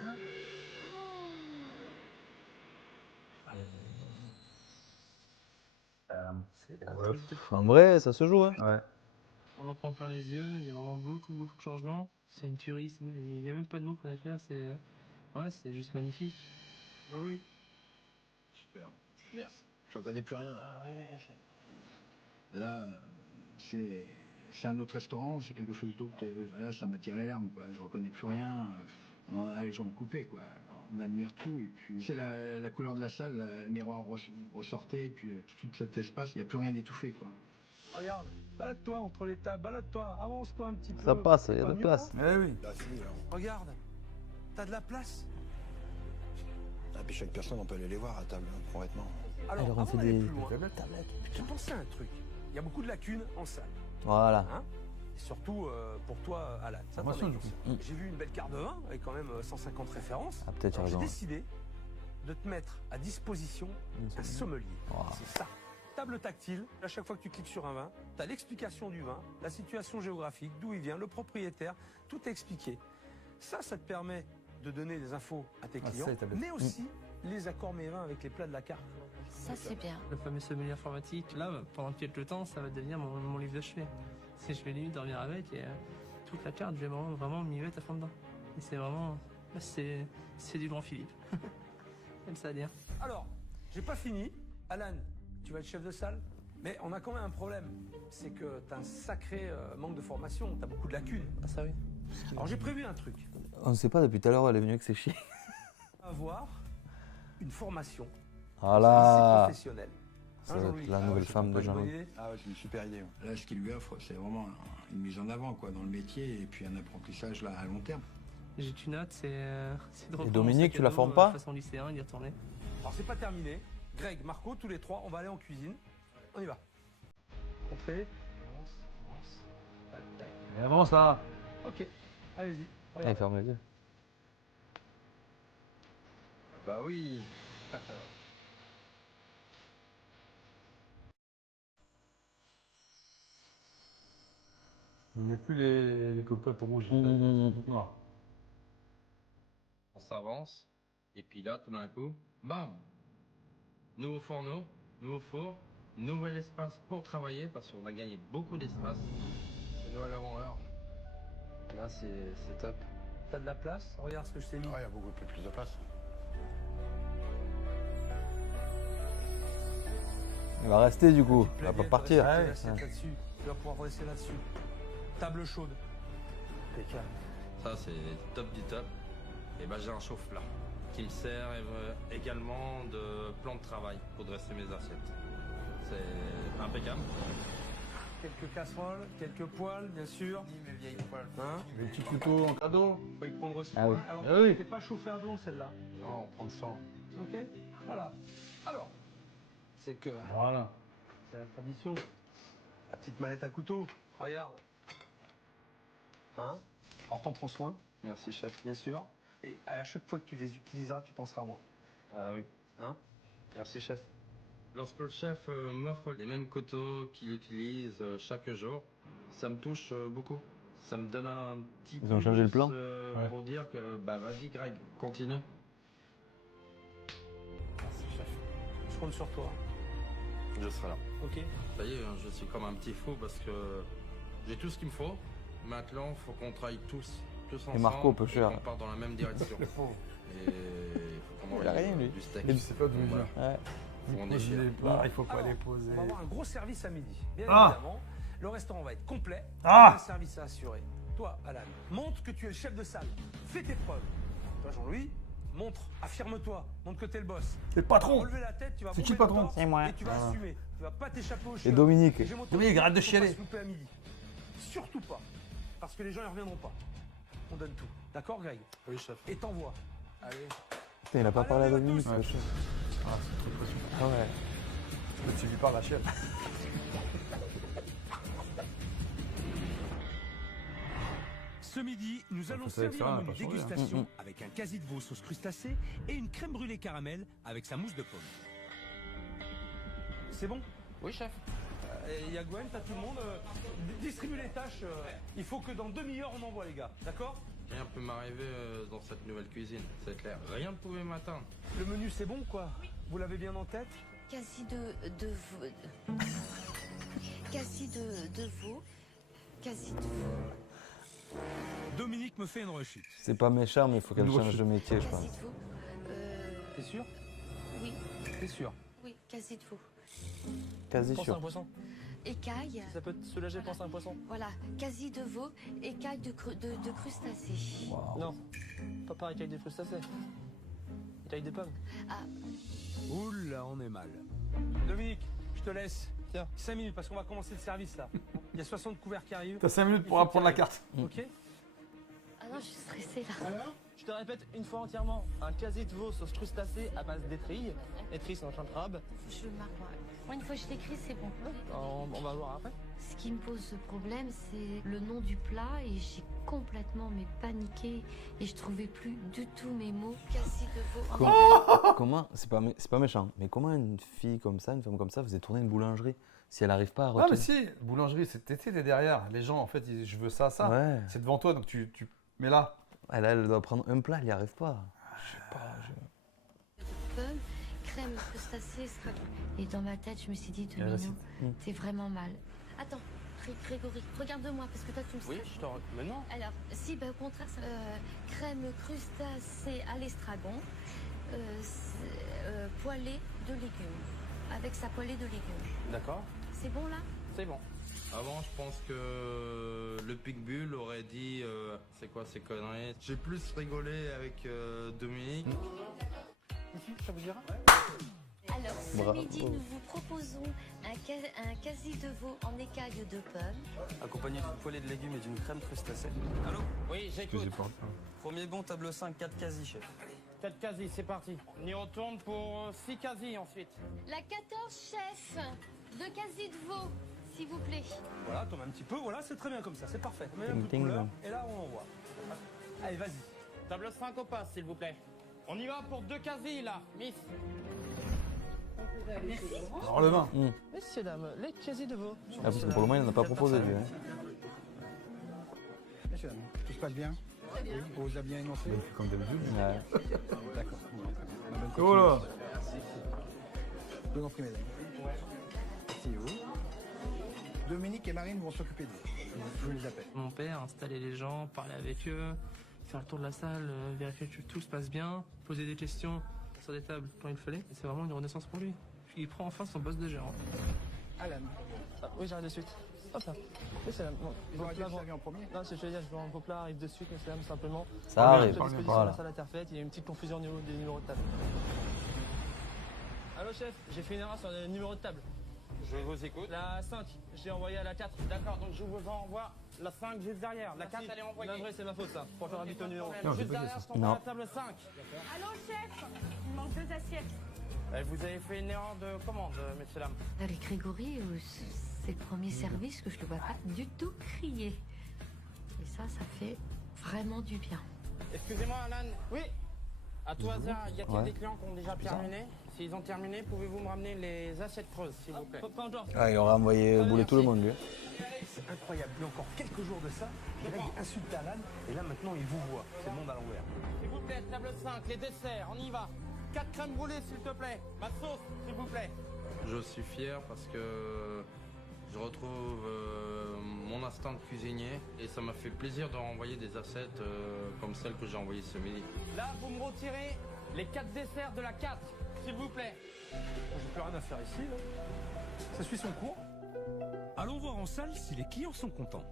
Ouais. En vrai, ça se joue. Hein. Ouais. On en prend plein les yeux, il y a vraiment beaucoup de changements. C'est une tuerie, il n'y a même pas de mots pour la faire, c'est juste magnifique. Oui. Super. Merci. J'entendais plus rien. Là, c'est un autre restaurant, c'est quelque chose d'autre. Là, ça m'attire l'air, je reconnais plus rien. On a les jambes coupées, quoi. On admire tout. Et puis, c'est la couleur de la salle, le miroir ressortait, et puis tout cet espace, il n'y a plus rien d'étouffé, quoi. Regarde, balade-toi entre les tables, balade-toi, avance-toi un petit peu. Ça passe, il y a Pas de mieux, place. hein? Eh oui. Regarde, t'as de la place. Et puis chaque personne, on peut aller les voir à table, concrètement. Alors, Alors, on avant fait d'aller des plus loin, tablettes. j'ai pensé à un truc. Il y a beaucoup de lacunes en salle. Voilà. Hein, et surtout pour toi, Alan. Ça Formation, t'en est du coup. conscient. J'ai vu une belle carte de vin avec quand même 150 références. Ah, peut-être, tu as Alors, j'ai raison. décidé de te mettre à disposition un sommelier. Wow. C'est ça. Table tactile, à chaque fois que tu cliques sur un vin, tu as l'explication du vin, la situation géographique, d'où il vient, le propriétaire, tout est expliqué. Ça te permet de donner des infos à tes Ah, clients, ça, les tablettes. mais aussi les accords mévins avec les plats de la carte. Ça, c'est bien. Le fameux sommelier informatique, là, pendant quelques temps, ça va devenir mon livre de chevet. Si je vais limite dormir avec et toute la carte, je vais vraiment m'y mettre à fond dedans. Et c'est vraiment, là, c'est du grand Philippe. Comme ça à dire. Alors, j'ai pas fini. Alan, tu vas être chef de salle, mais on a quand même un problème. C'est que tu as un sacré manque de formation, tu as beaucoup de lacunes. Ah ça oui. Alors j'ai prévu un truc. On ne sait pas depuis tout à l'heure où elle est venue avec ses chiens. Avoir une formation Voilà. professionnelle. Ça va être la nouvelle femme de Jean-Louis. Ah ouais, c'est une super idée. Là, ce qu'il lui offre, c'est vraiment une mise en avant, quoi, dans le métier, et puis un apprentissage là à long terme. J'ai une note, c'est de Et reprendre Dominique, mon sac tu la à dos, formes pas façon lycéen, d'y retourner. Alors c'est pas terminé. Greg, Marco, tous les trois, on va aller en cuisine. On y va. On fait. Et avance là. Ok, allez-y. Allez, ferme les yeux. Bah oui. On met plus les copeaux rouges. Noirs. On s'avance, et puis là, tout d'un coup, bam! Nouveau fourneau, nouveau four, nouvel espace pour travailler, parce qu'on a gagné beaucoup d'espace. C'est Noël avant l'heure. Là, c'est top. T'as de la place? Regarde ce que je t'ai mis. Ouais, il y a beaucoup plus de place. Il va rester du coup, il va Plaît pas bien, partir. t'as Ouais. l'assiette là-dessus. Tu vas pouvoir rester là-dessus. Table chaude. Impeccable. Ça, c'est top du top. Et ben, j'ai un chauffe-plat qui me sert également de plan de travail pour dresser mes assiettes. C'est impeccable. Quelques casseroles, quelques poêles, bien sûr. Mes vieilles poêles. Hein? Les petits couteaux en cadeau. Faut y prendre aussi. Ah oui. Alors, Ah oui. t'es pas chauffé à blanc celle-là. Non, on prend le sang. Ok? Voilà. Alors, c'est que Voilà. c'est la tradition. La petite mallette à couteau. Regarde. Hein? Alors t'en prends soin. Merci, chef. Bien sûr. Et à chaque fois que tu les utiliseras, tu penseras à moi. Ah oui. Hein? Merci, chef. Lorsque le chef m'offre les mêmes couteaux qu'il utilise chaque jour, ça me touche beaucoup. Ça me donne un petit Ils ont changé le plan Ouais. pour dire que, bah vas-y Greg, continue. Merci, chef. Je compte sur toi. Je serai là. Ok? Ça y est, hein, je suis comme un petit fou parce que j'ai tout ce qu'il me faut. Maintenant, il faut qu'on travaille tous ensemble. Marco, peu cher. Et qu'on parte dans la même direction. Et il faut qu'on Il a mange rien, lui. du steak. Il sait pas d'où il Voilà. vient. Ouais. On Il est pose fiers. les plats, il faut pas Alors, les poser. On va avoir un gros service à midi. Bien Ah. évidemment. Le restaurant va être complet. Ah. Un service à assurer. Toi, Alan, montre que tu es le chef de salle. Fais tes preuves. Toi, Jean-Louis, montre, affirme-toi. Montre que t'es le boss. C'est le patron. Relever la tête, tu vas C'est qui bomber le patron? torse C'est moi. Et tu vas Ah. assumer. Tu vas pas t'échapper au Et chiottes. Dominique. J'ai mon Dominique, arrête de faut chialer. pas se louper à midi. Surtout pas. Parce que les gens, ils reviendront pas. On donne tout. D'accord, Greg? Oui, chef. Et t'envoies. Allez. Putain, il a pas parlé à Dominique. Ouais. le chef. Ah, c'est trop pression. Ah ouais. Là, tu lui parles à chef. Ce midi, nous allons ça va être servir ça, un n'a menu pas changé, hein. dégustation avec un quasi de veau sauce crustacée et une crème brûlée caramel avec sa mousse de pomme. C'est bon? Oui, chef. Il y a Gwen, t'as tout le monde. Distribue les tâches. Il faut que dans demi-heure, on envoie les gars. D'accord? Rien peut m'arriver dans cette nouvelle cuisine, c'est clair. Rien ne pouvait m'atteindre. Le menu, c'est bon quoi? Vous l'avez bien en tête? Quasi de veau. Quasi de veau. Quasi de veau. Dominique me fait une rechute. C'est pas méchant, mais il faut qu'elle Nouveau change de métier, je pense. Quasi de veau. T'es sûr? Oui, T'es sûr? oui, quasi de veau. Quasi Pense à un sûr. poisson. Écaille. Ça peut te soulager, pense à un poisson. Voilà, quasi de veau, écaille de crustacés. Non, pas par écaille de crustacés. Écaille de pommes. Ah, Oula, on est mal. Dominique, je te laisse. Tiens. 5 minutes parce qu'on va commencer le service là. Il y a 60 couverts qui arrivent. T'as 5 minutes Il pour faut apprendre la qu'il carte. Ok? ah non, je suis stressée là. Je te répète une fois entièrement, un quasi de veau sauce crustacée à base d'étrilles. Étrilles, c'est un chant de crabe. Je le marque, moi. Une fois que je l'écris, c'est bon. On va voir après. Ce qui me pose problème, c'est le nom du plat et j'ai complètement paniqué et je trouvais plus du tout mes mots. Quasi de veau. Comment, c'est pas méchant, mais comment une fille comme ça, une femme comme ça, faisait tourner une boulangerie si elle n'arrive pas à Ah, retourner? mais si, boulangerie, t'es derrière. Les gens, en fait, je veux ça, ça. Ouais. C'est devant toi, donc tu mets là. Elle, elle doit prendre un plat, elle n'y arrive pas. Je sais pas. Pommes, crème crustacée, stragon. Et dans ma tête, je me suis dit, la Domino, t'es vraiment mal. Attends, Grégory, regarde-moi parce que toi, tu me Oui, stresses. je te Mais non. Alors, si, au contraire, crème crustacée à l'estragon, poêlée de légumes, avec sa poêlée de légumes. D'accord. C'est bon là? C'est bon. Avant, je pense que le Pitbull aurait dit c'est quoi ces conneries. J'ai plus rigolé avec Dominique. Ici, ça vous dira? Alors, ce Bravo. midi, nous vous proposons un quasi de veau en écailles de pommes. Accompagné d'une poêlée de légumes et d'une crème crustacée. Allô? Oui, j'écoute. Premier bon, table 5, 4 quasi, chef. 4 quasi, c'est parti. On y retourne pour 6 quasi ensuite. La 14, chef. 2 quasi de veau, s'il vous plaît. Voilà, tombe un petit peu, voilà, c'est très bien comme ça, c'est parfait. Mets un Ting, peu de ting, couleur, bon. et là on envoie. Allez, vas-y. Table 5 au pas, s'il vous plaît. On y va pour 2 quasi, là, Miss. Alors le vin. Messieurs, dames, les quasi de veau. Ah, parce que pour le moment, il n'en a pas proposé, lui. Hein. Messieurs, dames, tout se passe bien? On vous a bien énoncé? Comme d'habitude. Ouais. D'accord. Oh là. Je vous en prie, mesdames. Merci vous. Dominique et Marine vont s'occuper d'eux. Je vous les appelle. Mon père, installer les gens, parler avec eux, faire le tour de la salle, vérifier que tout se passe bien, poser des questions sur des tables quand il fallait. Et c'est vraiment une renaissance pour lui. Il prend enfin son poste de gérant. Alan. Ah, oui, j'arrive de suite. Hop là. Oui, c'est là. Bon, Vous auriez dû vos plats, servir en premier? non, c'est ce que je veux dire, je vois un plat arrive de suite, mais c'est là, simplement. Ça arrive, À disposition, voilà. la salle à terre faite, il y a une petite confusion au niveau des numéros de table. Allô chef, j'ai fait une erreur sur le numéro de table. Je vous écoute. La 5, j'ai envoyé à la 4. D'accord, donc je vous envoie la 5 juste derrière. La 4, elle est envoyée. Navré, c'est ma faute ça, pour faire habiter au numéro. Juste derrière, je t'envoie Non. la table 5. Allô, chef. Il manque 2 assiettes. Vous avez fait une erreur de commande, messieurs, dames. Avec Grégory, c'est le premier service que je ne vois pas du tout crier. Et ça fait vraiment du bien. Excusez-moi, Alan. Oui. À tout hasard, y a-t-il Ouais. des clients qui ont déjà terminé? S'ils ont terminé, pouvez-vous me ramener les assiettes creuses, s'il vous plaît? Pas encore. Ah, il aurait envoyé bouler tout le monde, lui. C'est incroyable. Il y a encore quelques jours de ça, Greg insulte Alan, et là maintenant il vous voit. C'est le monde à l'envers. S'il vous plaît, table 5, les desserts, on y va. 4 crèmes brûlées, s'il te plaît. Ma sauce, s'il vous plaît. Je suis fier parce que je retrouve mon instinct de cuisinier et ça m'a fait plaisir de renvoyer des assiettes comme celles que j'ai envoyées ce midi. Là, vous me retirez les 4 desserts de la 4, s'il vous plaît. J'ai plus rien à faire ici. Là. Ça suit son cours. Allons voir en salle si les clients sont contents.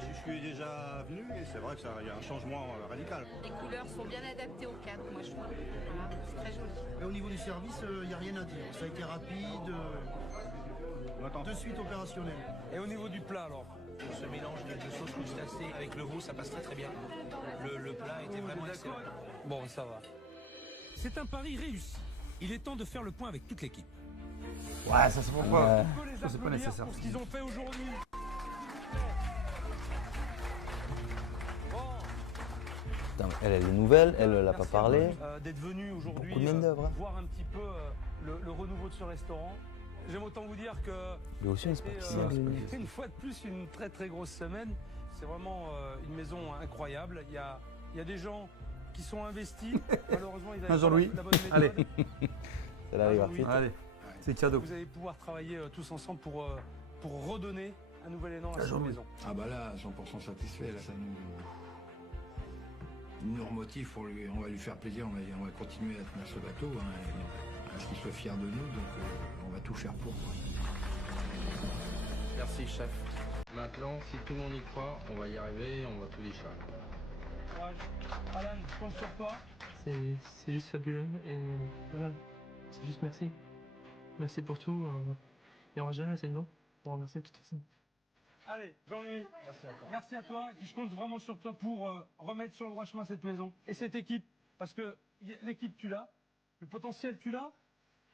J'y suis déjà venu et c'est vrai qu'il y a un changement radical. Les couleurs sont bien adaptées au cadre, moi je trouve. Voilà, c'est très joli. Et au niveau du service, il n'y a rien à dire. Ça a été rapide, de suite opérationnel. Et au niveau du plat alors? Ce mélange de sauce crustacée avec le veau, ça passe très très bien. Le plat était vraiment excellent. Bon, ça va. C'est un pari réussi. Il est temps de faire le point avec toute l'équipe. Ouais, ça c'est pourquoi. On peut les Ça c'est pas applaudir nécessaire. pour ce qu'ils ont fait aujourd'hui. Putain, elle est nouvelle, elle n'a pas Merci parlé. d'être venu aujourd'hui Beaucoup de main-d'œuvre, hein. voir un petit peu le renouveau de ce restaurant. J'aime autant vous dire que Lui aussi, il se passe bien. c'était une fois de plus une très très grosse semaine. C'est vraiment une maison incroyable. Il y a des gens qui sont investis. Malheureusement, ils avaient Jean-Louis. pas la bonne méthode. Allez. C'est la Jean-Louis. liberté. Allez, c'est cadeau. Vous allez pouvoir travailler tous ensemble pour redonner un nouvel élan à cette Jean-Louis. maison. Ah bah là, 100% satisfait, là, ça nous remotive pour lui, on va lui faire plaisir, on va continuer à tenir ce bateau, hein, et à ce qu'il soit fier de nous, donc on va tout faire pour. Quoi. Merci chef. Maintenant, si tout le monde y croit, on va y arriver et on va tout déchirer. Courage. Alan, je compte sur toi. C'est juste fabuleux et voilà, c'est juste merci. Merci pour tout. Il n'y aura jamais assez de mots pour remercier de toute façon. Allez, Jean-Louis, merci à toi. Je compte vraiment sur toi pour remettre sur le droit chemin cette maison et cette équipe. Parce que l'équipe, tu l'as, le potentiel, tu l'as.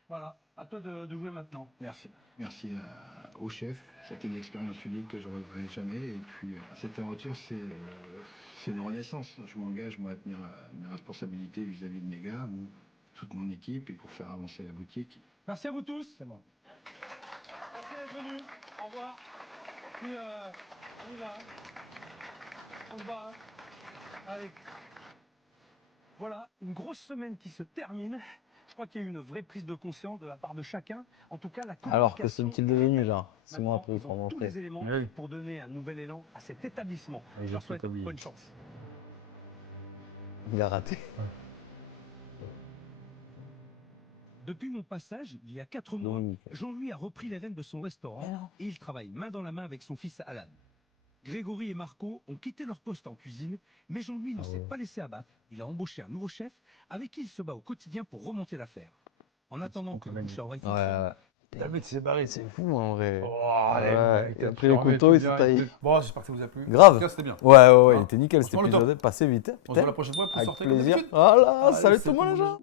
Voilà, à toi de jouer maintenant. Merci. Merci au chef. C'était une expérience unique que je ne reverrai jamais. Et puis, cette aventure, c'est une renaissance. Je m'engage, moi, à tenir mes responsabilités vis-à-vis de mes gars, toute mon équipe, et pour faire avancer la boutique. Merci à vous tous. C'est bon. Merci d'être venus. Au revoir. Puis, on y va. On se bat. Allez. Voilà, une grosse semaine qui se termine. Je crois qu'il y a eu une vraie prise de conscience de la part de chacun. En tout cas, la Alors que communication. sont-ils devenus, genre 6 mois après, il faut Ils ont tous rentrer. les éléments Oui. pour donner un nouvel élan à cet établissement. Oui, Je leur j'ai souhaite tout oublié. bonne chance. Il a raté. Depuis mon passage, il y a 4 mois, Dominique. Jean-Louis a repris les rênes de son restaurant et il travaille main dans la main avec son fils Alan. Grégory et Marco ont quitté leur poste en cuisine, mais Jean-Louis ne s'est pas laissé abattre. Il a embauché un nouveau chef avec qui il se bat au quotidien pour remonter l'affaire. En attendant que le bouche à oreille fonctionne, David s'est barré, c'est fou. Fou en vrai. Oh, allez, Ouais, mec, il a tu pris le l'as remis couteau, tout il s'est direct. taillé. Bon, j'espère que ça vous a plu. Grave. En tout cas, c'était bien. Ouais, il était nickel cet On se prend le épisode. Passé vite. On se voit la prochaine fois pour Avec sortir comme plaisir. d'habitude. Voilà, Allez, salut c'est tout le monde tout. les gens.